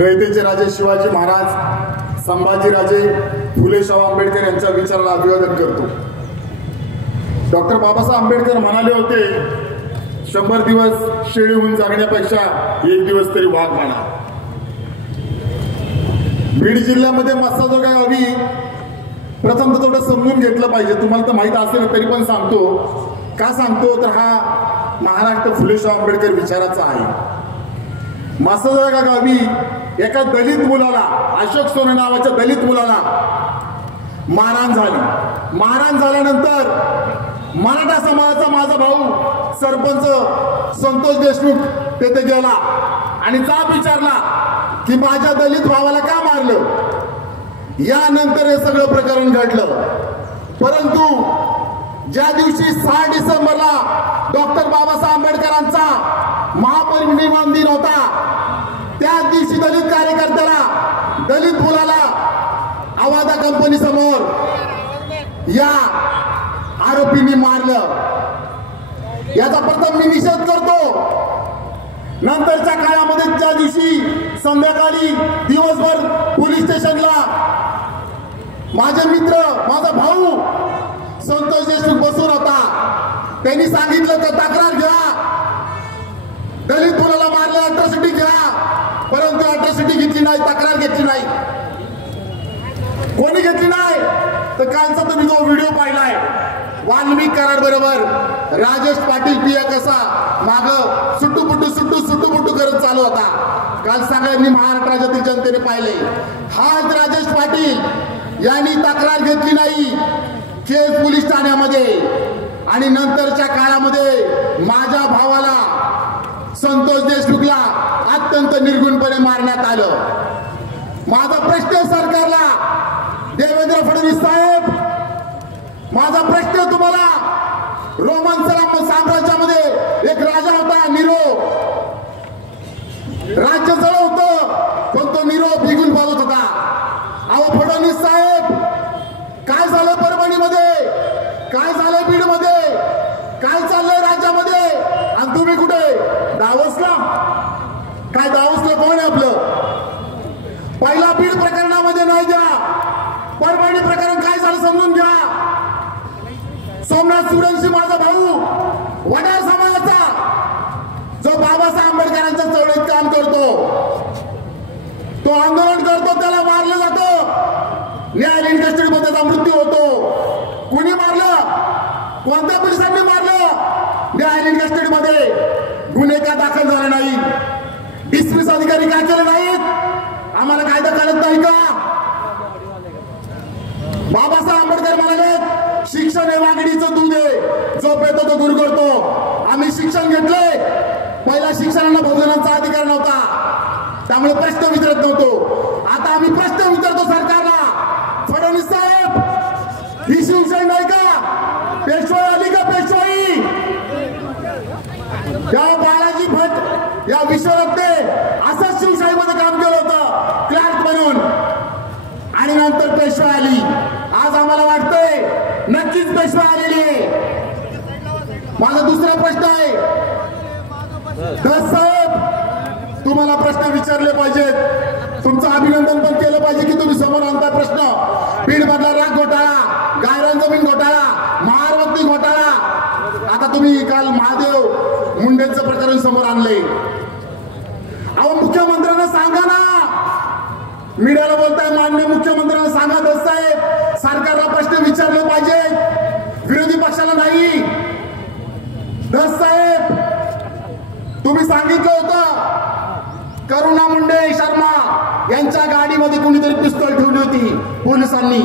रयतेचे राजे शिवाजी महाराज, संभाजीराजे, फुले शाहू आंबेडकर यांच्या विचाराला अभिवादन करतो। डॉक्टर बाबासाहेब आंबेडकर म्हणाले होते, 100 दिवस शेळी होऊन जगण्यापेक्षा 1 दिवस तरी वाघ म्हणा। बीड जिल्ह्यामध्ये मस्साजोगा गावी प्रथम तर थोडं समजून घेतलं पाहिजे। तुम्हाला तर माहित असेल तरी पण सांगतो। का सांगतो तर हा महाराष्ट्र फुले शाहू आंबेडकर विचाराचा आहे। मस्साजोगा गावी एका दलित मुलाला, अशोक सोने नावाच्या दलित मुलाला मारहाण झाली। मारहाण झाल्यानंतर मराठा समाजाचा माझा भाऊ सरपंच संतोष देशमुख तेथे गेला आणि जाब विचारला की माझ्या दलित भावाला का मारलं। यानंतर हे सगळं प्रकरण घडलं। परंतु ज्या दिवशी 6 डिसेंबरला डॉक्टर बाबासाहेब आंबेडकरांचा महापरिनिर्वाण दिन होता, त्या दिवशी दलित कार्यकर्त्याला, दलित मुलाला आवादा कंपनी समोर या आरोपींनी मारलं। याचा प्रथम मी निषेध करतो। नंतरच्या काळामध्ये ज्या दिवशी संध्याकाळी दिवसभर पोलीस स्टेशनला माझे मित्र, माझा भाऊ संतोष देशमुख बसून होता, त्यांनी सांगितलं तर तक्रार घ्या, दलित मुलाला मारलं, अट्रॉसिटी घ्या। परंतु अट्रॉसिटी घेतली नाही, तक्रार घेतली नाही। कोणी घेतली नाही तर कालचा तुम्ही जो व्हिडिओ पाहिलाय वाल्मिक कराड बरोबर राजेश पाटील पिया कसा माग सुट्टू करत चालू होता, काल सगळ्यांनी महाराष्ट्र राज्यातील जनतेने पाहिले। हाच राजेश पाटील यांनी तक्रार घेतली नाही केज पोलीस ठाण्यामध्ये आणि नंतरच्या काळामध्ये माझ्या भावाला संतोष देशमुखला अत्यंत निर्गुणपणे मारण्यात आलं। माझा प्रश्न सरकारला, देवेंद्र फडणवीस साहेब, माझा प्रश्न तुम्हाला, रोमन साम्राज्यामध्ये एक राजा होता निरो, राज्य जळ होतं पण तो निरो बिगुल बोलत होता। अहो फडणवीस साहेब, काय झालं परभणीमध्ये, काय झालं बीडमध्ये, काय चाललंय राज्यामध्ये आणि तुम्ही कुठे दावसला? काय दावसला कोण आहे आपलं? पहिला बीड प्रकरणामध्ये नाही द्या, परभणी प्रकरण काय झालं समजून घ्या। सोमनाथ सूर्यवंशी माझा भाऊ, वडार समाजाचा, जो बाबासाहेब आंबेडकरांच्या चळवळीत काम करतो, तो आंदोलन करतो, त्याला मारलं जातं, न्यायालयीन कस्टडीमध्ये त्याचा मृत्यू होतो। कुणी मारलं? कोणत्या पोलिसांनी मारलं? न्यायालयीन कस्टडीमध्ये गुन्हे का दाखल झाले नाही? डिस्मिस अधिकारी काय केले नाहीत? आम्हाला कायदा कळत नाही का? बाबासाहेब आंबेडकर म्हणाले शिक्षण हे वाघिणीचं दूध आहे, जो पेतो तो दूर करतो। आम्ही शिक्षण घेतले, पहिला शिक्षणाला भोजनाचा अधिकार नव्हता, त्यामुळे प्रश्न विचारत नव्हतो। आता आम्ही प्रश्न विचारतो सरकारला, फडणवीस साहेब, ही शिवशाही नाही का? पेशवाई आली का? पेशवाई या बाळाजी भट या विश्वरत्ने असंच शिवशाहीमध्ये काम केलं होतं क्लार्क म्हणून, आणि नंतर पेशवाई आली। आज आम्हाला वाटतंय नक्कीच पेशवाई आलेली आहे। माझा दुसरा प्रश्न आहे, दस साहेब, तुम्हाला प्रश्न विचारले पाहिजेत, तुमचं अभिनंदन पण केलं पाहिजे की तुम्ही समोर आणता प्रश्न। बीड मधला राग घोटाळा, गायरान जमीन घोटाळा, महारवती घोटाळा, आता तुम्ही काल महादेव मुंडेंचं प्रकरण समोर आणले। अहो मुख्यमंत्र्यांना सांगा ना, मीडियाला बोलताय, माननीय मुख्यमंत्र्यांना सांगा दस साहेब, सरकारला प्रश्न विचारले पाहिजे, विरोधी पक्षाला नाही। दस साहेब, तुम्ही सांगितलं होतं करुणा मुंडे शर्मा यांच्या गाडीमध्ये कुणीतरी पिस्तूल ठेवली होती पोलिसांनी।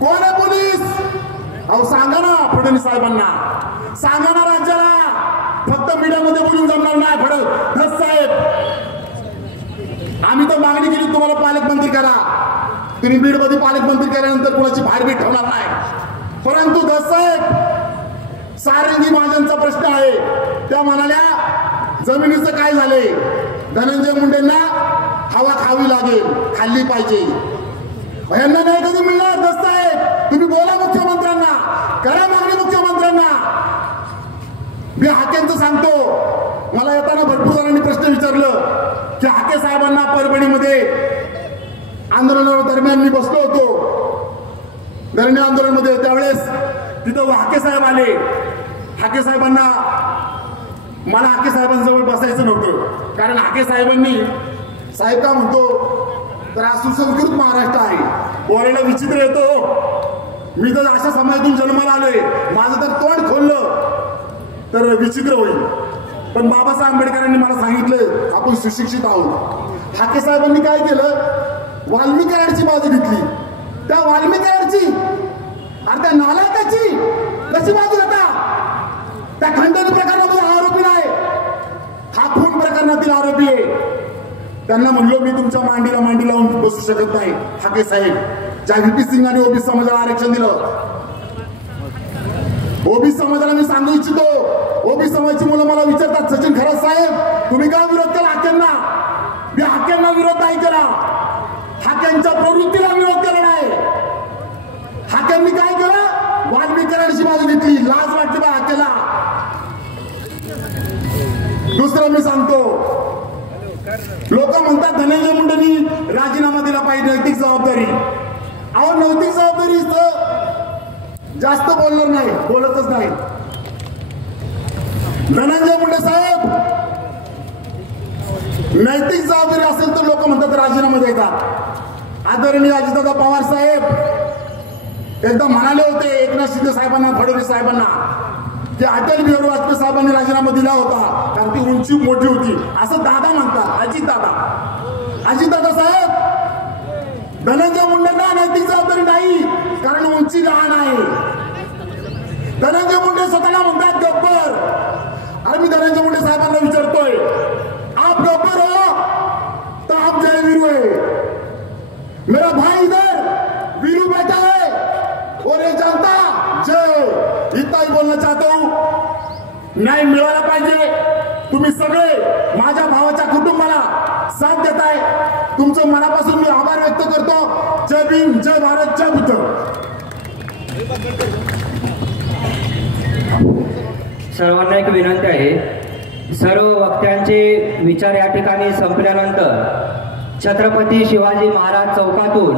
कोण आहे पोलीस? अहो सांगा ना फडणवीस साहेबांना, सांगा ना राज्याला, फक्त मीडियामध्ये बोलून जमणार नाही। दस साहेब, आम्ही तर मागणी केली तुम्हाला पालकमंत्री करा, तुम्ही बीडमध्ये पालकमंत्री केल्यानंतर कोणाची बाहेरभीट ठेवणार नाही। परंतु दस साहेब, सारंगी महाजनचा प्रश्न आहे, त्या म्हणाल्या जमिनीचं काय झालंय, धनंजय मुंडेंना हवा खावी लागेल, खाल्ली पाहिजे, यांना नाही कधी मिळणार। दस साहेब, तुम्ही बोला मुख्यमंत्र्यांना, करा मागणी मुख्यमंत्र्यांना। मी हाक्यांचं सांगतो, मला येताना भरपूर जणांनी प्रश्न विचारलं की हाके साहेबांना परभणीमध्ये आंदोलनादरम्यान मी बसलो होतो धरणे आंदोलनामध्ये, त्यावेळेस तिथं हाके साहेब आले. हाके साहेबांना मला हाके साहेबांजवळ बसायचं नव्हतं, कारण हाके साहेबांनी साहेब का म्हणतो तर हा सुसंस्कृत महाराष्ट्र आहे, बोलायला विचित्र येतो. मी तर अशा समाजातून जन्माला आलोय, माझं तर तोंड खोललं तर विचित्र होईल. पण बाबासाहेब आंबेडकरांनी मला सांगितलं आपण सुशिक्षित आहोत. हाके साहेबांनी काय केलं, वाल्मिकी बाजू घेतली. त्या वाल्मिकी अरे त्या नालायकाची कशी बाजू घेता? त्या खंडणी प्रकरणामध्ये आरोपी नाही, हा खून प्रकरणातील आरोपी आहे. त्यांना म्हणलो मी तुमच्या मांडीला मांडी लावून बसू शकत नाही हाके साहेब. ज्या व्हीपी सिंगांनी ओबीसी समाजाला आरक्षण दिलं, ओबीसी समाजाला मी सांगू इच्छितो, ओबीसी समाजाची मुलं मला विचारतात सचिन खरात साहेब तुम्ही काय विरोध केला हाकेंना? मी हाकेंना विरोध नाही केला, हाकेंच्या प्रवृत्तीला विरोध केला नाही. हाकेंनी काय केलं, वाल्मिकीची बाजू घेतली. लाज वाटली बा हाकेला. दुसरं मी सांगतो, लोक म्हणतात धनंजय मुंडेंनी राजीनामा दिला पाहिजे, नैतिक जबाबदारी. अहो नैतिक जबाबदारी जास्त बोलणार नाही, बोलतच नाही. धनंजय मुंडे साहेब नैतिक जबाबदारी असेल तर लोक म्हणतात राजीनामा द्यायचा. आदरणीय अजितदादा पवार साहेब एकदा म्हणाले होते एकनाथ शिंदे साहेबांना, फडणवीस साहेबांना की अटल बिहारी वाजपेयी साहेबांनी राजीनामा दिला होता कारण ती उंची मोठी होती, असं दादा म्हणतात. अजितदादा साहेब धनंजय मुंडेंना नैतिक जबाबदारी नाही कारण उंची लहान आहे. धनंजय मुंडे स्वतःला म्हणतात गब्बर. अरे मी धनंजय मुंडे साहेबांना विचारतोय आप गब्बर हो तो आप जय वीरू है, मेरा भाई इधर वीरू बैठा है और ये जनता जय. इतना ही बोलना चाहता हूं. न्याय मिळाला पाहिजे. तुम्ही सगळे माझ्या भावाच्या कुटुंबाला साथ देताय, तुमचं मनापासून मी आभार व्यक्त करतो. जय भीम, जय भारत, जय बुद्ध. सर्वांना एक विनंती आहे, सर्व वक्त्यांचे विचार या ठिकाणी संपल्यानंतर छत्रपती शिवाजी महाराज चौकातून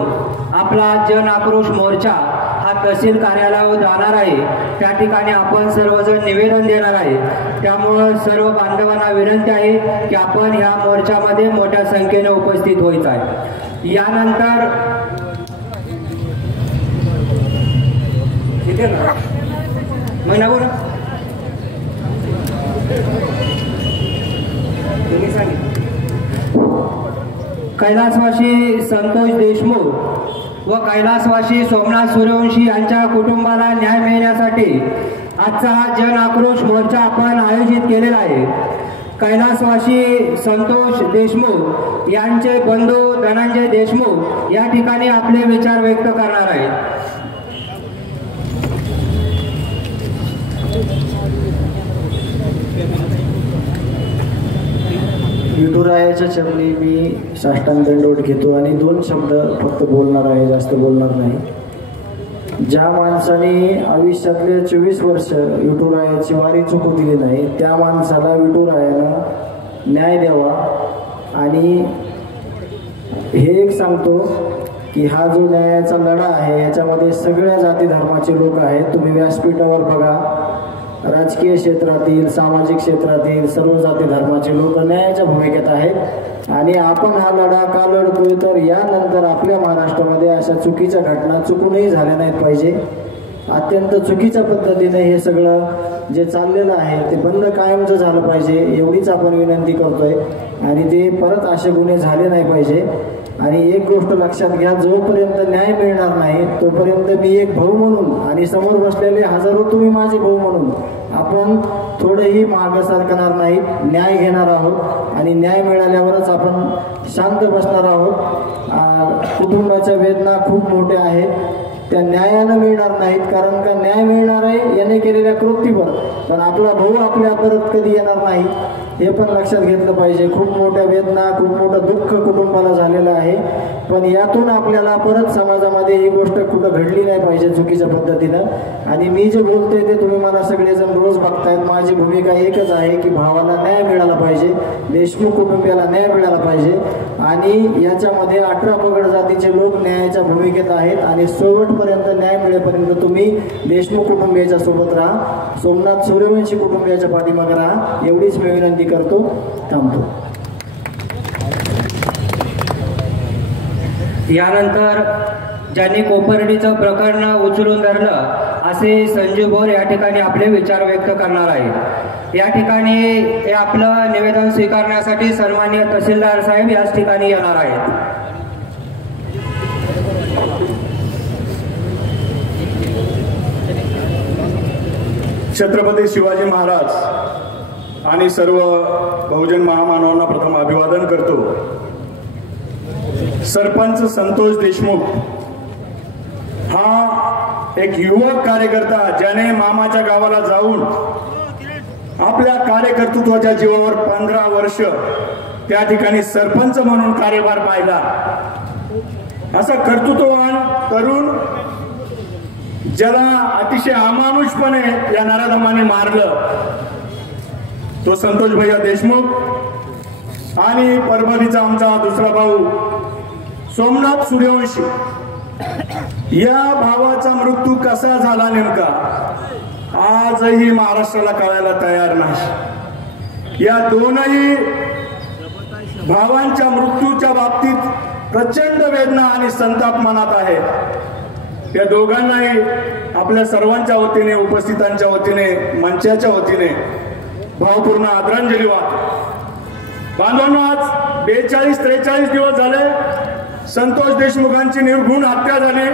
आपला जन आक्रोश मोर्चा हा तहसील कार्यालयावर जाणार आहे. त्या ठिकाणी आपण सर्वजण निवेदन देणार आहे. त्यामुळं सर्व बांधवांना विनंती आहे की आपण ह्या मोर्चामध्ये मोठ्या संख्येने उपस्थित व्हायचं आहे. यानंतर मग ना बोला कैलासवासी संतोष देशमुख व कैलासवासी सोमनाथ सूर्यवंशी यांच्या कुटुंबाला न्याय मिळण्यासाठी आजचा हा जन आक्रोश मोर्चा आपण आयोजित केलेला आहे. कैलासवासी संतोष देशमुख यांचे बंधू धनंजय देशमुख या ठिकाणी आपले विचार व्यक्त करणार आहेत. विठुरायाच्या चरणी मी साष्टांग दंडवत घेतो आणि 2 शब्द फक्त बोलणार आहे, जास्त बोलणार नाही. ज्या माणसाने आयुष्यातले 24 वर्ष विठुरायाची वारी चुकू दिली नाही त्या माणसाला विठुरायानं न्याय द्यावा. आणि हे एक सांगतो की हा जो न्यायाचा लढा आहे याच्यामध्ये सगळ्या जाती धर्माचे लोक आहेत. तुम्ही व्यासपीठावर बघा, राजकीय क्षेत्रातील, सामाजिक क्षेत्रातील सर्व जाती धर्माचे लोक न्यायाच्या भूमिकेत आहेत. आणि आपण हा लढा का लढतोय तर यानंतर आपल्या महाराष्ट्रामध्ये अशा चुकीच्या घटना चुकूनही झाल्या नाहीत पाहिजे. अत्यंत चुकीच्या पद्धतीने हे सगळं जे चाललेलं आहे ते बंद कायमचं झालं पाहिजे एवढीच आपण विनंती करतोय. आणि ते परत असे गुन्हे झाले नाही पाहिजे. आणि एक गोष्ट लक्षात घ्या, जोपर्यंत न्याय मिळणार नाही तोपर्यंत मी एक भाऊ म्हणून आणि समोर बसलेले हजारो तुम्ही माझे भाऊ म्हणून आपण थोडंही मागं सरकणार नाहीत, न्याय घेणार आहोत. आणि न्याय मिळाल्यावरच आपण शांत बसणार आहोत. कुटुंबाच्या वेदना खूप मोठ्या आहेत, त्या न्यायानं मिळणार नाहीत. कारण का न्याय मिळणार आहे याने केलेल्या कृतीवर, पण आपला भाऊ आपल्या परत कधी येणार नाही हे पण लक्षात घेतलं पाहिजे. खूप मोठ्या वेदना, खूप मोठं दुःख कुटुंबाला झालेलं आहे, पण यातून आपल्याला परत समाजामध्ये ही गोष्ट कुठं घडली नाही पाहिजे चुकीच्या पद्धतीनं. आणि मी जे बोलतोय ते तुम्ही मला सगळेजण रोज बघतायत. माझी भूमिका एकच आहे की भावाला न्याय मिळाला पाहिजे, देशमुख कुटुंबियाला न्याय मिळाला पाहिजे. आणि याच्यामध्ये 18 पगड जातीचे लोक न्यायाच्या भूमिकेत आहेत आणि शेवटपर्यंत न्याय मिळेपर्यंत तुम्ही देशमुख कुटुंबियाच्या सोबत राहा, सोमनाथ सूर्यवंशी कुटुंबियाच्या पाठीमागे राहा, एवढीच मी विनंती करतो. थांबतो. यानंतर ज्यांनी कोपर्डीचं प्रकरण उचलून धरलं असे संजीव भोर या ठिकाणी आपले विचार व्यक्त करणार आहेत. या ठिकाणी हे आपलं निवेदन स्वीकारण्यासाठी सन्माननीय तहसीलदार साहेब याच ठिकाणी येणार आहेत. छत्रपती शिवाजी महाराज आणि सर्व बहुजन महामानवांना प्रथम अभिवादन करतो. सरपंच संतोष देशमुख हा एक युवक कार्यकर्ता ज्याने मामाच्या गावाला जाऊन आपल्या कार्यकर्तृत्वाच्या जीवावर 15 वर्ष त्या ठिकाणी सरपंच म्हणून कार्यभार पाहिला. असा कर्तृत्ववान तरुण ज्याला अतिशय अमानुषपणे या नराधमाने मारलं तो संतोष भैया देशमुख आणि परभणीचा आमचा दुसरा भाऊ सोमनाथ सूर्यवंशी या भावाचा मृत्यू कसा झाला नेमका आजही महाराष्ट्राला कळायला तयार नाही. या दोनही भावांच्या मृत्यूच्या बाबतीत प्रचंड वेदना आणि संताप मनात आहे. या दोघांनाही आपल्या सर्वांच्या वतीने, उपस्थितांच्या वतीने, मंचाच्या वतीने भावपूर्ण आदरांजली वाहतो. बांधवांनो, आज 42-43 दिवस झाले संतोष देशमुखांची निर्घृण हत्या झाली.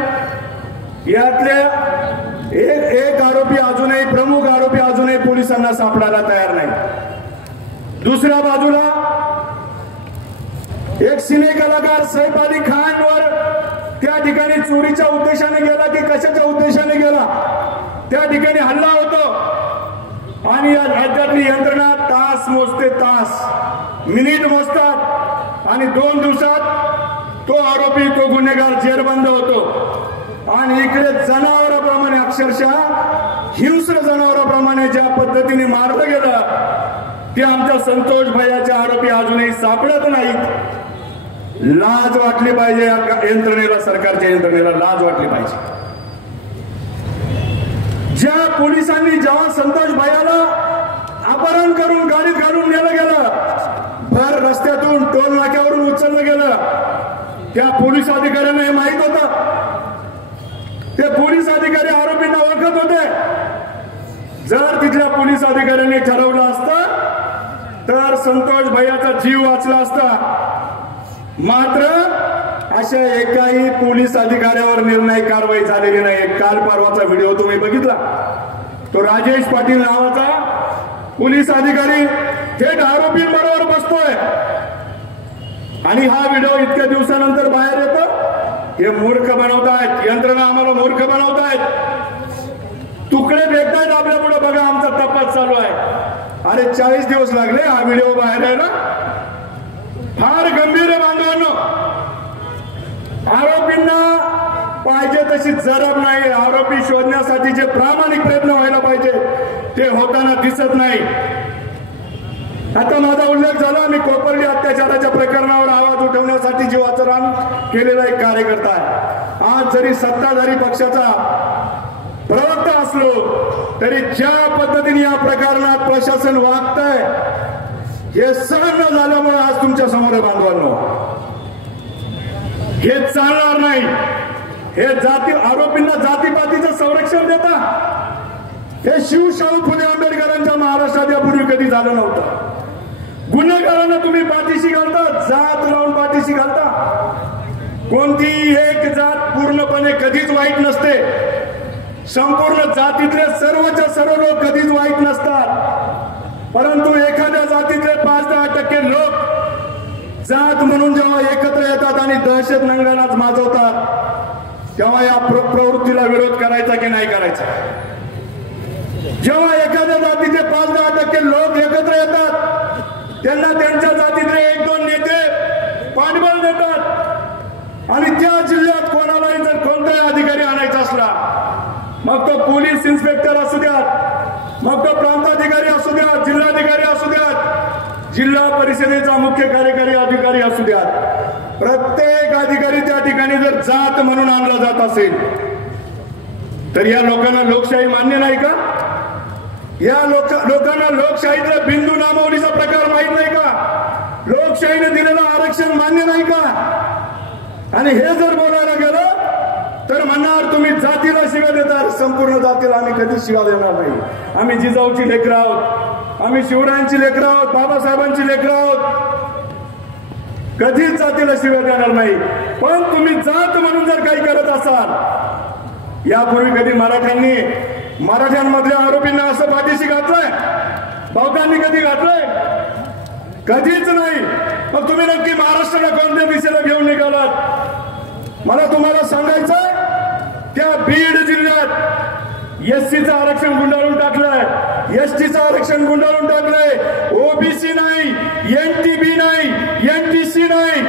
यातले एक आरोपी अजूनही, प्रमुख आरोपी अजूनही पोलिसांना सापडायला तयार नाही. दुसऱ्या बाजूला एक सिने कलाकार सैफ अली खान वर त्या ठिकाणी चोरीच्या उद्देशाने गेला की कशाच्या उद्देशाने गेला त्या ठिकाणी हल्ला होतो आणि या राज्यातली यंत्रणा तास मोजते, तास मिनिट मोजतात आणि 2 दिवसात तो आरोपी, तो गुन्हेगार जेरबंद होतो. आणि इकडे जनावराप्रमाणे, अक्षरशः हिंस्र जनावराप्रमाणे ज्या पद्धतीने मारलं गेलं ते आमच्या संतोष भैयाचे आरोपी अजूनही सापडत नाहीत. लाज वाटली पाहिजे या यंत्रणेला, सरकारच्या यंत्रणेला लाज वाटली पाहिजे. ज्या पोलिसांनी जेव्हा संतोष भैयाला अपहरण करून गाडीत घालून नेलं गेलं, भर रस्त्यातून टोल नाक्यावरून उचललं गेलं, त्या पोलीस अधिकाऱ्यांना हे माहित होतं. ते पोलीस अधिकारी आरोपींना ओळखत होते. जर तिथल्या पोलीस अधिकाऱ्यांनी ठरवलं असतं तर संतोष भैयाचा जीव वाचला असता. मात्र अशा एकाही पोलीस अधिकाऱ्यावर निर्णायक कारवाई झालेली नाही. काल परवाचा व्हिडिओ तुम्ही बघितला, तो राजेश पाटील नावाचा पोलीस अधिकारी थेट आरोपींबरोबर बसतोय आणि हा व्हिडिओ इतक्या दिवसानंतर बाहेर येतो. हे मूर्ख बनवतायत, यंत्रणा आम्हाला मूर्ख बनवतायत, तुकडे फेकतायत आपल्या पुढे. बघा, आमचा तपास चालू आहे. अरे 40 दिवस लागले हा व्हिडिओ बाहेर यायला. फार गंभीर आहे बांधवांनो. आरोपींना पाहिजे तशी जरब नाही. आरोपी शोधण्यासाठी जे प्रामाणिक प्रयत्न व्हायला पाहिजे ते होताना दिसत नाही. आता माझा उल्लेख झाला, मी कोपर्डी अत्याचाराच्या प्रकरणावर आवाज उठवण्यासाठी जीवाचं रान केलेला एक कार्यकर्ता आहे. आज जरी सत्ताधारी पक्षाचा प्रवक्ता असलो तरी ज्या पद्धतीने या प्रकरणात प्रशासन वागतंय हे सहन न झाल्यामुळे आज तुमच्या समोर बांधवांनो हे चालणार नाही. हे आरोपींना जातीपातीचं संरक्षण देता हे शिवशाहू फुले आंबेडकरांच्या महाराष्ट्रात यापूर्वी कधी झालं नव्हतं. गुन्हेगारांना तुम्ही पाठीशी घालता, जात लावून पाठीशी घालता. कोणतीही एक जात पूर्णपणे कधीच वाईट नसते. संपूर्ण जातीतले सर्वच्या सर्व लोक कधीच वाईट नसतात. परंतु एखाद्या जातीतले 5-10% लोक जात म्हणून जेव्हा एकत्र येतात आणि दहशत नंगानाच माजवतात तेव्हा या प्रवृत्तीला विरोध करायचा की नाही करायचा. जेव्हा एखाद्या जातीचे 5-10% लोक एकत्र येतात, त्यांना त्यांच्या जातीतले 1-2 नेते पाठबळ देतात आणि त्या जिल्ह्यात कोणालाही जर कोणताही अधिकारी आणायचा असला, मग तो पोलीस इन्स्पेक्टर असू द्यात, मग तो प्रांताधिकारी असू द्यात, जिल्हाधिकारी असू द्यात, जिल्हा परिषदेचा मुख्य कार्यकारी अधिकारी असू द्यात, प्रत्येक अधिकारी त्या ठिकाणी जर जात म्हणून आणला जात असेल तर या लोकांना लोकशाही मान्य नाही का? या लोकांना लोकशाहीतला बिंदू नामावलीचा प्रकार माहित नाही का? लोकशाहीने दिलेलं आरक्षण मान्य नाही का? आणि हे जर बोलायला गेलं तर म्हणणार तुम्ही जातीला शिव्या देतात. संपूर्ण जातीला आम्ही कधीच शिव्या देणार नाही. आम्ही जिजाऊची लेकरं आहोत, आम्ही शिवरायांची लेकरं आहोत, बाबासाहेबांची लेकरं आहोत, कधीच जातीला शिव्या देणार नाही. पण तुम्ही जात म्हणून जर काही करत असाल, यापूर्वी कधी मराठ्यांमधल्या आरोपींना असं पाठीशी घातलंय? भाऊकांनी कधी घातलंय? कधीच नाही. मग तुम्ही नक्की महाराष्ट्राला कोणत्या दिशेला घेऊन निघालात? मला तुम्हाला सांगायचंय, त्या बीड जिल्ह्यात एससीचं आरक्षण गुंडाळून टाकलंय, एसटीचं आरक्षण गुंडाळून टाकलंय. ओबीसी नाही, एनटीबी नाही, एनटीसी नाही,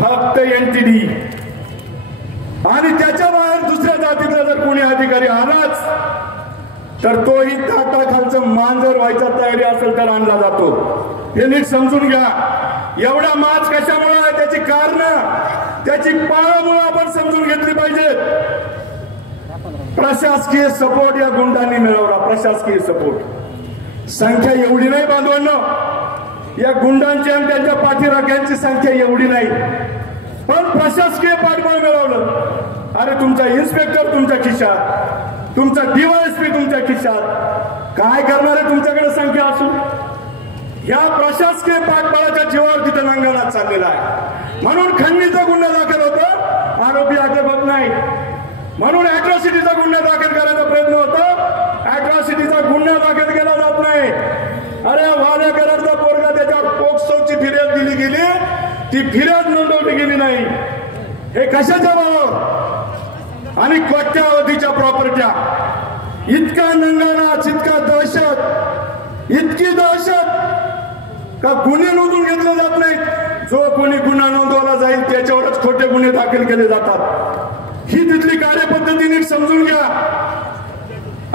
फक्त एनटीडी. आणि त्याच्या बाहेर दुसऱ्या जातीतला जर कोणी अधिकारी आलाच तर तोही ताटाखालचं मांजर व्हायचा तयारी असेल तर आणला जातो. हे नीट समजून घ्या. एवढा माज कशामुळे आहे, त्याची कारण, त्याची पाळमुळे आपण समजून घेतली पाहिजेत. प्रशासकीय सपोर्ट या गुंडांनी मिळवला. प्रशासकीय सपोर्ट. संख्या एवढी नाही बांधवांनो, या गुंडांची आणि त्यांच्या पाठीराख्यांची संख्या एवढी नाही, पण प्रशासकीय पाठबळ मिळवलं. अरे तुमचा इन्स्पेक्टर तुमच्या खिशात, तुमचा डीवायएसपी तुमच्या खिशात, काय करणार आहे तुमच्याकडे संख्या असून? या प्रशासकीय पाठबळाच्या जीवावर तिथं नांगणात चाललेला आहे. म्हणून खंडणीचा गुन्हा दाखल होतो, आरोपी अटक होत नाही. म्हणून अॅट्रॉसिटीचा गुन्हा दाखल करायचा प्रयत्न होतो, अॅट्रॉसिटीचा गुन्हा दाखल केला जात नाही. अरे वाल्या करारचा पोरगा, त्याच्यावर पोक्सोची फिर्याद दिली गेली, ती फिर्याद नोंदवली गेली नाही. हे कशाच्या भाव? आणि कोट्यावधीच्या प्रॉपर्ट्या. इतका नंगानाच, इतका दहशत, इतकी दहशत का गुन्हे नोंदवून घेतले जात नाहीत. जो कोणी गुन्हा नोंदवला जाईल त्याच्यावरच खोटे गुन्हे दाखल केले जातात. ही तिथली कार्यपद्धती नीट समजून घ्या.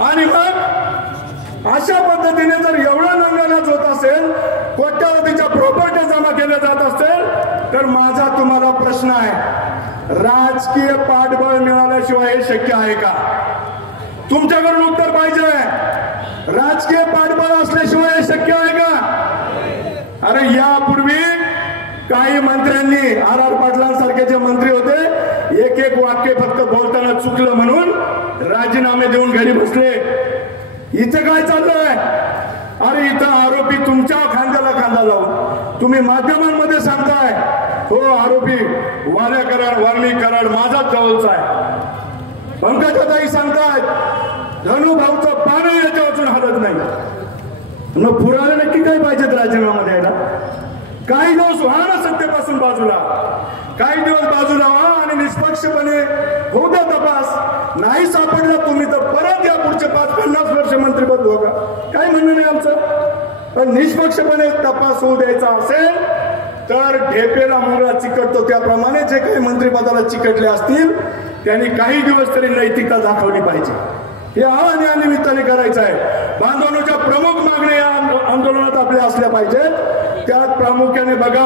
आणि मग अशा पद्धतीने जर एवढा नंगानाच होत असेल, कोट्यावधीच्या प्रॉपर्ट्या जमा केल्या जात असेल, तर माझा तुम्हाला प्रश्न आहे, राजकीय पाठबळ मिळाल्याशिवाय हे शक्य आहे का? तुमच्याकडून उत्तर पाहिजे. राजकीय पाठबळ असल्याशिवाय हे शक्य आहे का? अरे यापूर्वी काही मंत्र्यांनी, आर पाटलांसारखे जे मंत्री होते, एक वाक्य फक्त बोलताना चुकलं म्हणून राजीनामे देऊन घरी बसले. इथं काय चाललंय? अरे इथं आरोपी तुमच्या खांद्याला खांदा लावून तुम्ही माध्यमांमध्ये सांगताय तो आरोपी वाल्या कराड, वारणी कराड माझाच जवळचा आहे. पंकजाताई सांगतायत धनुभाऊचं पाणी याच्या वाचून हलत नाही. मग पुरावे नक्की काय पाहिजेत राजीनामा द्यायला? काही दिवस व्हा ना सत्तेपासून बाजूला, काही दिवस बाजूला व्हा आणि निष्पक्षपणे होऊ द्या तपास. नाही सापडला तुम्ही तर परत या पुढचे 5-50 वर्ष मंत्रिपद बघा, काय म्हणणं नाही आमचं. पण निष्पक्षपणे तपास होऊ द्यायचा असेल तर ढेपेला मुंगळा चिकटतो त्याप्रमाणे जे काही मंत्रिपदाला चिकटले असतील त्यांनी काही दिवस तरी नैतिकता दाखवली पाहिजे. हे आव्हान या निमित्ताने करायचं आहे. बांधवांच्या प्रमुख मागण्या या आंदोलनात आपल्या असल्या पाहिजेत. त्यात प्रामुख्याने बघा,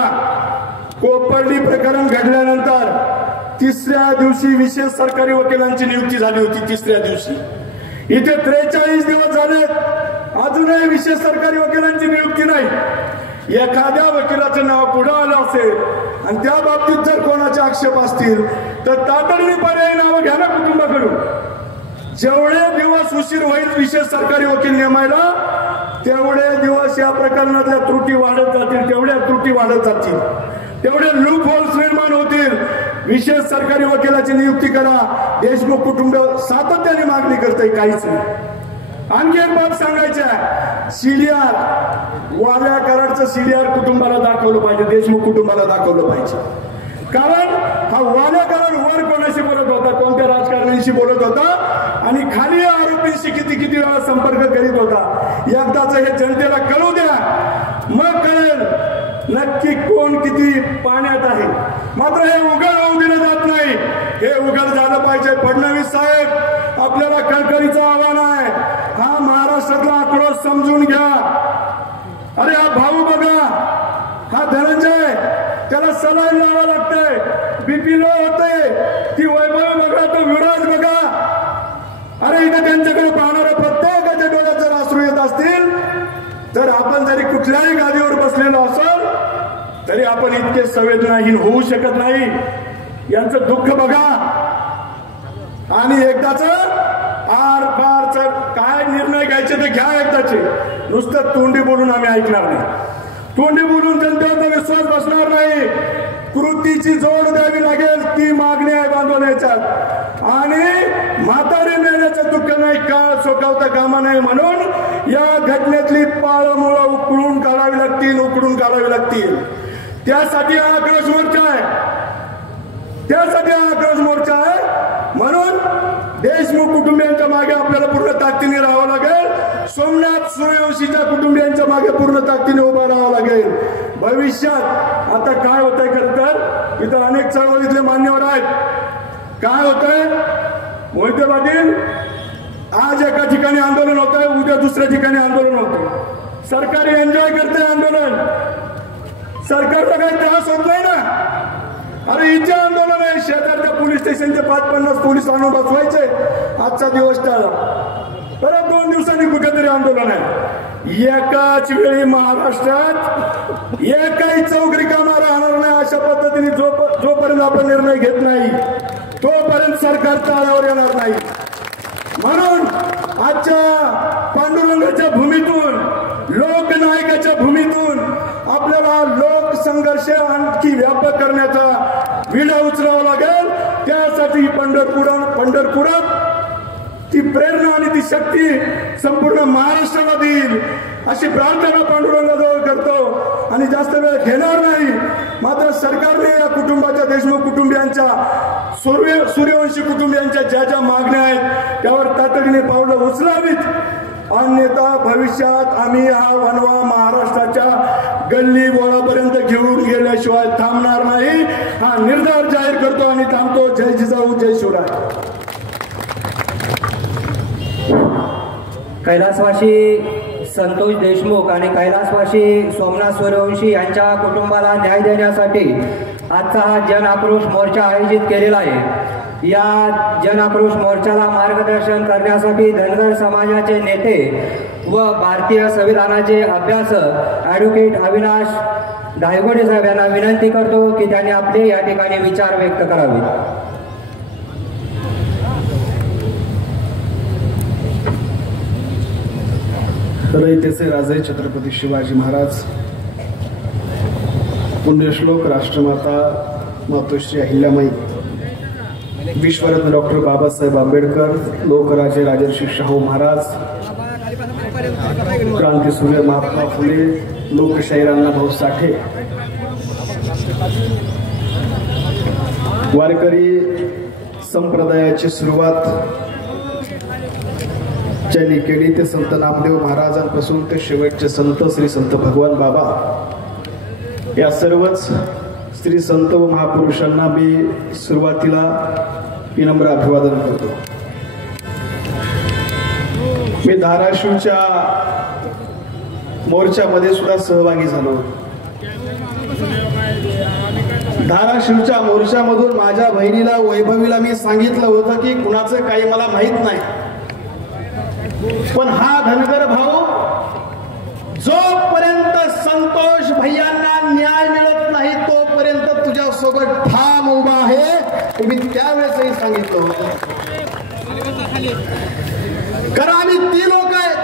कोपर्डी प्रकरण घडल्यानंतर 3ऱ्या दिवशी विशेष सरकारी वकिलांची नियुक्ती झाली होती. 3ऱ्या दिवशी इथे 43 दिवस झाले, अजूनही विशेष सरकारी वकिलांची नियुक्ती नाही. एखाद्या वकिलाचं नाव पुढे आलं असेल आणि त्या बाबतीत जर कोणाचे आक्षेप असतील तर तातडीने पर्यायी नावं घ्या ना कुटुंबाकडून. जेवढे दिवस उशीर होईल विशेष सरकारी वकील नेमायला, तेवढे दिवस या प्रकरणातल्या त्रुटी वाढत जातील, तेवढ्या त्रुटी वाढत जातील, तेवढे लूप होल्स निर्माण होतील. विशेष सरकारी वकिलाची नियुक्ती करा. देशमुख कुटुंब सातत्याने मागणी करते, काहीच नाही. आणखी एक बाब सांगायची आहे, सीडीआर, वाल्या कराडचं सीडीआर कुटुंबाला दाखवलं पाहिजे, देशमुख कुटुंबाला दाखवलं पाहिजे. कारण हा वाल्या कराड वर कोणाशी बोलत होता, कोणत्या राजकारण्यांशी बोलत होता आणि खाली आरोपींशी किती वेळा संपर्क करीत होता. एकदाच हे जनतेला कळू द्या, मग कळेल नक्की कोण किती पाण्यात आहे. मात्र हे उघड होऊ दिलं जात नाही. हे उघड झालं पाहिजे. फडणवीस साहेब, आपल्याला कळकळीचं आव्हान आहे. हा महाराष्ट्रातला आक्रोश समजून घ्या. अरे हा भाऊ बघा, हा धनंजय, त्याला सलाईन लावावं लागतंय, बीपी लो होते. ती वैभव बघा, तो विराज बघा. अरे इथे त्यांच्याकडे पाहणाऱ्या प्रत्येकाच्या डोळ्यात जर अश्रू येत असतील, तर आपण जरी कुठल्याही गादीवर बसलेलो असेल तरी आपण इतके संवेदनाहीन होऊ शकत नाही. यांचं दुःख बघा. आणि एकदाच आर पारच काय निर्णय घ्यायचे ते घ्या एकदाचे. नुसतं तोंडी बोलून आम्ही ऐकणार नाही. तोंडी बोलून जनतेचा विश्वास बसणार नाही. कृतीची जोड द्यावी लागेल. ती मागणी आहे बांधवण्याच्यात. आणि म्हातारी मेल्याचं दुःख नाही का सोकावता कामा नाही, म्हणून या घटनेतली पाळमुळं उकळून काढावी लागतील, उकडून काढावी लागतील. त्यासाठी हा आक्रोश मोर्चा आहे. त्यासाठी हा आक्रोश मोर्चा आहे. म्हणून देशमुख कुटुंबियांच्या मागे आपल्याला पूर्ण ताकदीने राहावं लागेल. सोमनाथ सूर्यवंशीच्या कुटुंबियांच्या मागे पूर्ण ताकदीने उभा राहावं लागेल. भविष्यात आता काय होतंय, खरं तर इथं अनेक चळवळीतले मान्यवर आहेत. काय होतंय, मोहिते पाटील, आज एका ठिकाणी आंदोलन होत आहे, उद्या दुसऱ्या ठिकाणी आंदोलन होतं. सरकार एन्जॉय करते आंदोलन. सरकारला काही त्रास होत नाही ना. अरे इथे आंदोलन आहे, शेजारच्या पोलीस स्टेशनचे 5-50 पोलीस आणून बसवायचे. आजचा दिवस टाळा, परत 2 दिवसांनी कुठेतरी आंदोलन आहे. एकाच वेळी महाराष्ट्रात एकही चौक रिकामा राहणार नाही. अशा पद्धतीने जोपर्यंत आपण निर्णय घेत नाही तोपर्यंत सरकार ताळ्यावर येणार नाही. म्हणून आजच्या पांडुरंगाच्या भूमीतून, लोकनायकाच्या भूमीतून आपल्याला लोकसंघर्ष आणखी व्यापक करण्याचा विडा उचलावा लागेल. त्यासाठी पंढरपुरात ती प्रेरणा आणि ती शक्ती संपूर्ण महाराष्ट्राला देईल अशी प्रार्थना पांडुरंगाजवळ करतो. आणि जास्त वेळ घेणार नाही. मात्र सरकारने या कुटुंबाच्या, देशमुख कुटुंबियांच्या, सूर्यवंशी कुटुंबियांच्या ज्या ज्या मागण्या आहेत त्यावर तातडीने पावलं उचलावीत. अन्यथा भविष्यात आम्ही हा वनवा महाराष्ट्राच्या गल्ली बोळापर्यंत घेऊन गेल्याशिवाय थांबणार नाही. हा निर्धार जाहीर करतो आणि थांबतो. जय जिजाऊ, जय शिवराय. कैलासवासी संतोष देशमुख आणि कैलासवासी सोमनाथ सूर्यवंशी यांच्या कुटुंबाला न्याय देण्यासाठी आजचा हा जन आक्रोश मोर्चा आयोजित केलेला आहे. या जन आक्रोश मोर्चाला मार्गदर्शन करण्यासाठी धनगर समाजाचे नेते व भारतीय संविधानाचे अभ्यासक ॲडव्होकेट अविनाश धायगोडे साहेब यांना विनंती करतो की त्यांनी आपले या ठिकाणी विचार व्यक्त करावे. रयतेचे राजे छत्रपती शिवाजी महाराज, पुण्यश्लोक राष्ट्रमाता मातोश्री अहिल्यामाई, विश्वरत्न डॉक्टर बाबासाहेब आंबेडकर, लोकराजे राजर्षी शाहू महाराज, क्रांतीसूर्य महात्मा फुले, लोकशाहीर अण्णाभाऊ साठे, वारकरी संप्रदायाची सुरुवात ज्यांनी केली ते संत नामदेव महाराजांपासून ते शेवटचे संत श्री संत भगवान बाबा, या सर्वच श्री संत व महापुरुषांना मी सुरुवातीला विनम्र अभिवादन करतो. मी धाराशिवच्या मोर्चामध्ये सुद्धा सहभागी झालो. धाराशिवच्या मोर्चामधून माझ्या बहिणीला वैभवीला मी सांगितलं होतं की कुणाचं काही मला माहित नाही, पण हा धनगर भाऊ जोपर्यंत संतोष भैयांना न्याय मिळत नाही तोपर्यंत तुझ्या सोबत ठाम उभा आहे. मी त्यावेळेसही सांगितलं होतं, कारण आम्ही ती लोक आहेत,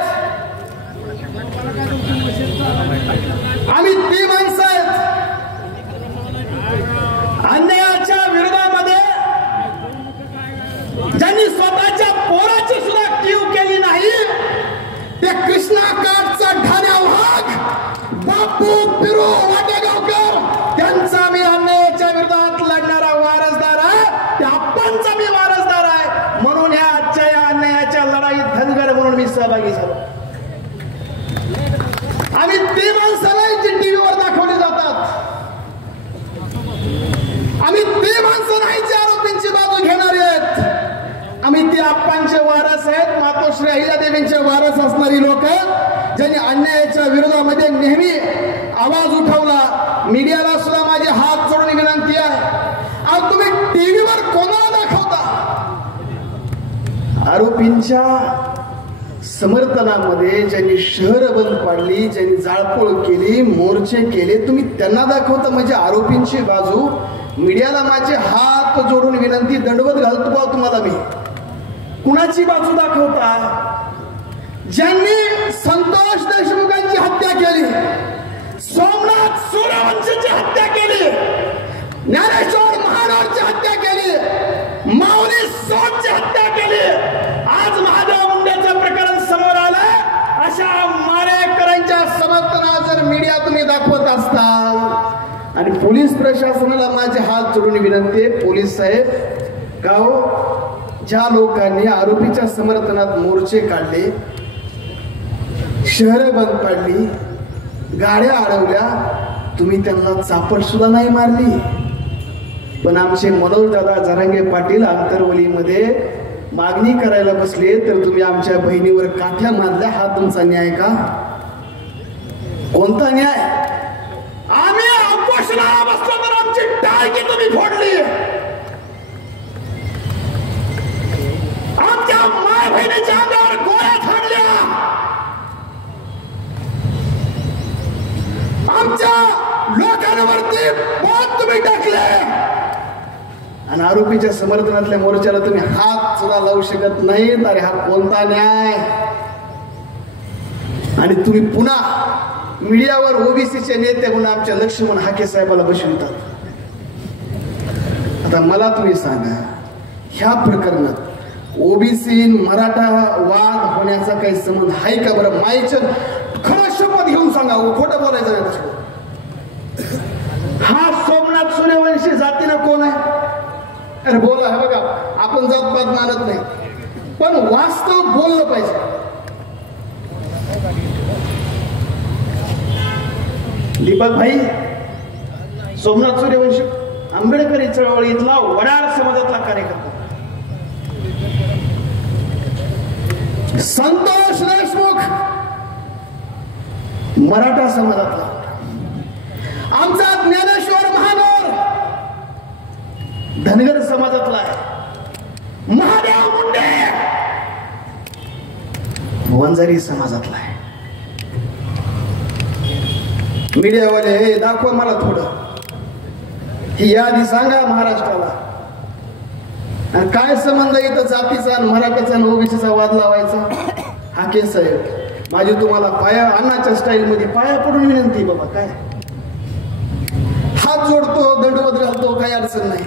आम्ही ती माणसं आहेत अन्यायाच्या विरोधामध्ये ज्यांनी स्वतःच्या पोराची सुद्धा कीव केली नाही. ते कृष्णा काठचा ठाण्या वाघ बापू पिरू वाटेगावकर त्यांचा मी अन्यायाच्या विरोधात लढणारा वारसदार आहे. त्या आपणचा मी वारसदार आहे. म्हणून ह्या आजच्या या अन्यायाच्या नाही जे आरोपींची बाजू घेणारे आहेत. आम्ही ते आप्पांचे वारस आहेत, मातोश्री अहिल्यादेवींचे वारस असणारी लोक ज्यांनी अन्यायाच्या विरोधामध्ये नेहमी आवाज उठवला. मीडियाला सुद्धा माझे हात जोडून विनंती आहे, आज तुम्ही टीव्हीवर कोणाला दाखवता? आरोपींच्या समर्थनामध्ये ज्यांनी शहर बंद पाडली, ज्यांनी जाळपोळ केली, मोर्चे केले, तुम्ही त्यांना दाखवता म्हणजे आरोपींची बाजू. मीडियाला माझे हात जोडून विनंती, दंडवत घालतो बा तुम्हाला मी. कुणाची बाजू दाखवता? ज्यांनी संतोष देशमुखांची हत्या केली, सोमनाथ सूर्यवंशीची हत्या केली, ज्ञानेश्वर महाराजची हत्या केली, माऊली सोडची हत्या केली, आज महादेव मुंडेचं प्रकरण समोर आलं. अशा मारेकरांच्या समर्थनात जर मीडिया तुम्ही दाखवत असताल, आणि पोलीस प्रशासनाला माझे हात जोडून विनंती आहे, पोलीस साहेब गाव ज्या लोकांनी आरोपीच्या समर्थनात मोर्चे काढले, शहर बंद पाडली, गाड्या अडवल्या, तुम्ही त्यांना चापट सुद्धा नाही मारली. पण आमचे मनोजदादा जरांगे पाटील आंतरवलीमध्ये मागणी करायला बसले तर तुम्ही आमच्या बहिणीवर काठ्या मारल्या. हा तुमचा न्याय का? कोणता न्याय? आम्ही उपोषणाला बसलो तर आमची टाळकी तुम्ही फोडली, आमच्या माय बहिणीच्या अंगावर गोळ्या झाडल्या, आमच्या लोकांवरती बोट तुम्ही टाकले, आणि आरोपीच्या समर्थनातल्या मोर्चाला तुम्ही हात सुद्धा लावू शकत नाही. अरे हा कोणता न्याय? आणि तुम्ही पुन्हा मीडियावर ओबीसीचे नेते म्हणून आमच्या लक्ष्मण हाके साहेबाला बसवतात. आता मला तुम्ही सांगा, ह्या प्रकरणात ओबीसी मराठा वाद होण्याचा काही संबंध आहे का बरं? माईचं खरं शपथ घेऊन सांगा, खोटं बोलायचं नाही. हा सोमनाथ सूर्यवंशी जातीनं कोण आहे? अरे बोला, हे बघा आपण जातपात मानत नाही, पण वास्तव बोललं पाहिजे. दीपक भाई, सोमनाथ सूर्यवंशी आंबेडकरी चळवळीतला वडार समाजातला कार्यकर्ता. संतोष देशमुख मराठा समाजातला. आमचा ज्ञानेश्वर महानोर धनगर समाजातला आहे. महादेव मुंडे वंजारी समाजातला आहे. मीडियावाले हे दाखवा मला थोडं, ही यादी सांगा महाराष्ट्राला. आणि काय संबंध इथं जातीचा आणि मराठाचा आणि ओबीसीचा वाद लावायचा? हाके साहेब, माझी तुम्हाला पाया अन्नाच्या स्टाईल मध्ये पाया पडून विनंती, बाबा काय हात जोडतो, दंडवत घालतो, काही अडचण नाही.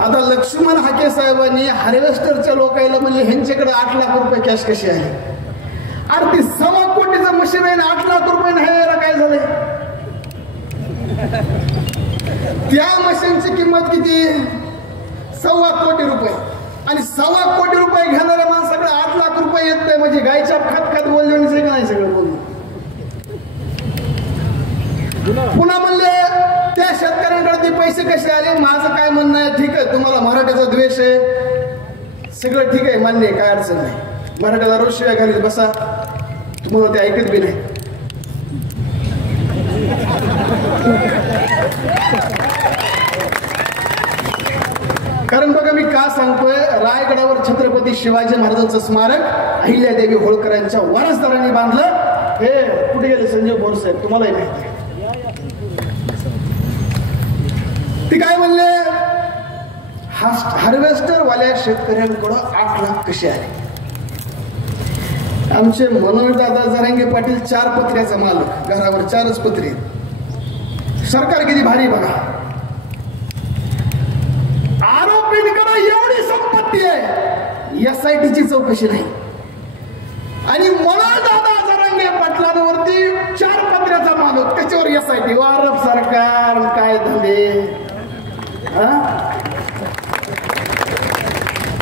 आता लक्ष्मण हाके साहेबांनी हार्वेस्टरच्या लोकांना म्हणजे ह्यांच्याकडे 8 लाख रुपये कॅश कशी आहे? अरे ती 1.25 कोटीचं मशीन आहे, 8 लाख रुपये नाही यायला काय झालंय? त्या मशीनची किंमत किती? 1.25 कोटी रुपये. आणि 1.25 कोटी रुपये घेणाऱ्या माणसाकडे 8 लाख रुपये येत नाही म्हणजे गायच्या खत बोलले नाही सगळं बोलणं. पुन्हा म्हणले त्या शेतकऱ्यांकडे ते पैसे कसे आले? माझं काय म्हणणं आहे, ठीक आहे तुम्हाला मराठ्याचा द्वेष आहे, सगळं ठीक आहे, मान्य आहे, काय अडचण नाही. मराठ्याला रोज शिवाय घालीत बसा, तुम्हाला ते ऐकत बी नाही. कारण बघा मी का सांगतोय, रायगडावर छत्रपती शिवाजी महाराजांचं स्मारक अहिल्यादेवी होळकरांच्या वारसदारांनी बांधलं. हे कुठे गेले संजय बोरसाहेब? तुम्हालाही माहिती आहे. ते काय म्हणले, हार्वेस्टर वाल्या शेतकऱ्यांकडून 8 लाख कसे आले? आमचे मनोजदादा जरांगे पाटील 4 पत्र्याचा मालक, घरावर 4च पत्रे. सरकार किती भारी बघा. आरोपींकडे एवढी संपत्ती आहे, SITची चौकशी नाही. आणि मनोजदादा जरांगे पाटलांवरती 4 पत्र्याचा मालक, त्याच्यावर SIT. वारप सरकार काय धंदे.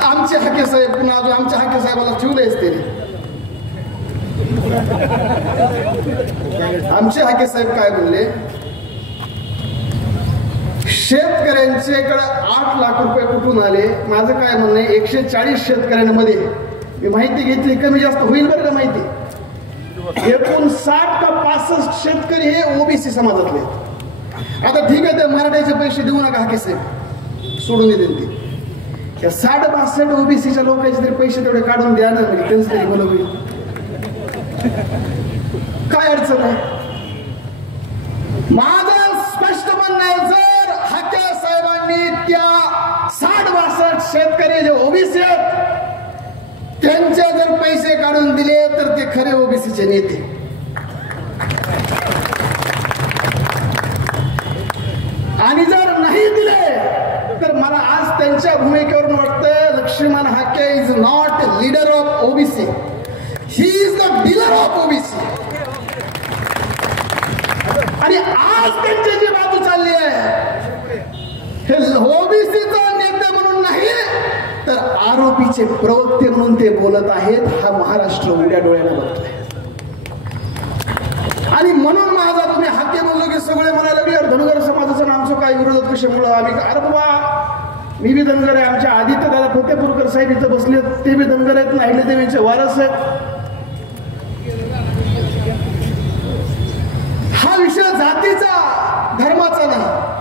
आमचे हाके साहेब, पुन्हा अजून आमच्या हाके साहेबाला ठेवले असते. आमचे हाके साहेब काय बोलले, शेतकऱ्यांच्याकडे 8 लाख रुपये कुठून आले? माझं काय म्हणणं आहे, 140 शेतकऱ्यांमध्ये मी माहिती घेतली, कमी जास्त होईल बरं का माहिती, एकूण 60 का 65 शेतकरी हे ओबीसी समाजातले आहेत. आता ठीक आहे, ते मराठ्याचे पैसे देऊ नका हाके साहेब, सोडून देतील ते. या 60-62 ओबीसीच्या लोकांचे तरी पैसे तेवढे काढून द्या ना, म्हणजे त्यांचं तरी भलं होईल. काय अडचण आहे? माझं स्पष्ट म्हणणं आहे, जर हाके साहेबांनी त्या 60-62 शेतकरी जे ओबीसी आहेत त्यांचे जर पैसे काढून दिले तर ते खरे ओबीसीचे नेते. आणि जर नाही दिले तर मला आज त्यांच्या भूमिकेवरून वाटतं Laxman Hake is not leader of OBC, he is the dealer of OBC. आणि आज त्यांची जी बाजू चालली आहे हे ओबीसीचा नेते म्हणून नाही तर आरोपीचे प्रवक्ते म्हणून ते बोलत आहेत. हा महाराष्ट्र उड्या डोळ्याने बघतोय. आणि म्हणून माझा तुम्ही हाके म्हणलो की सगळे म्हणायला लागले धनगर समाजाचं आमचं काय विरोधात कशामुळं आम्ही, अरे बाबा मी बी धनगर आहे, आमच्या आदित्य दादा फतेपूरकर साहेब इथं बसले ते बी धनगर आहेत, नाहिले देवीचे वारस आहेत. हा विषय जातीचा धर्माचा नाही.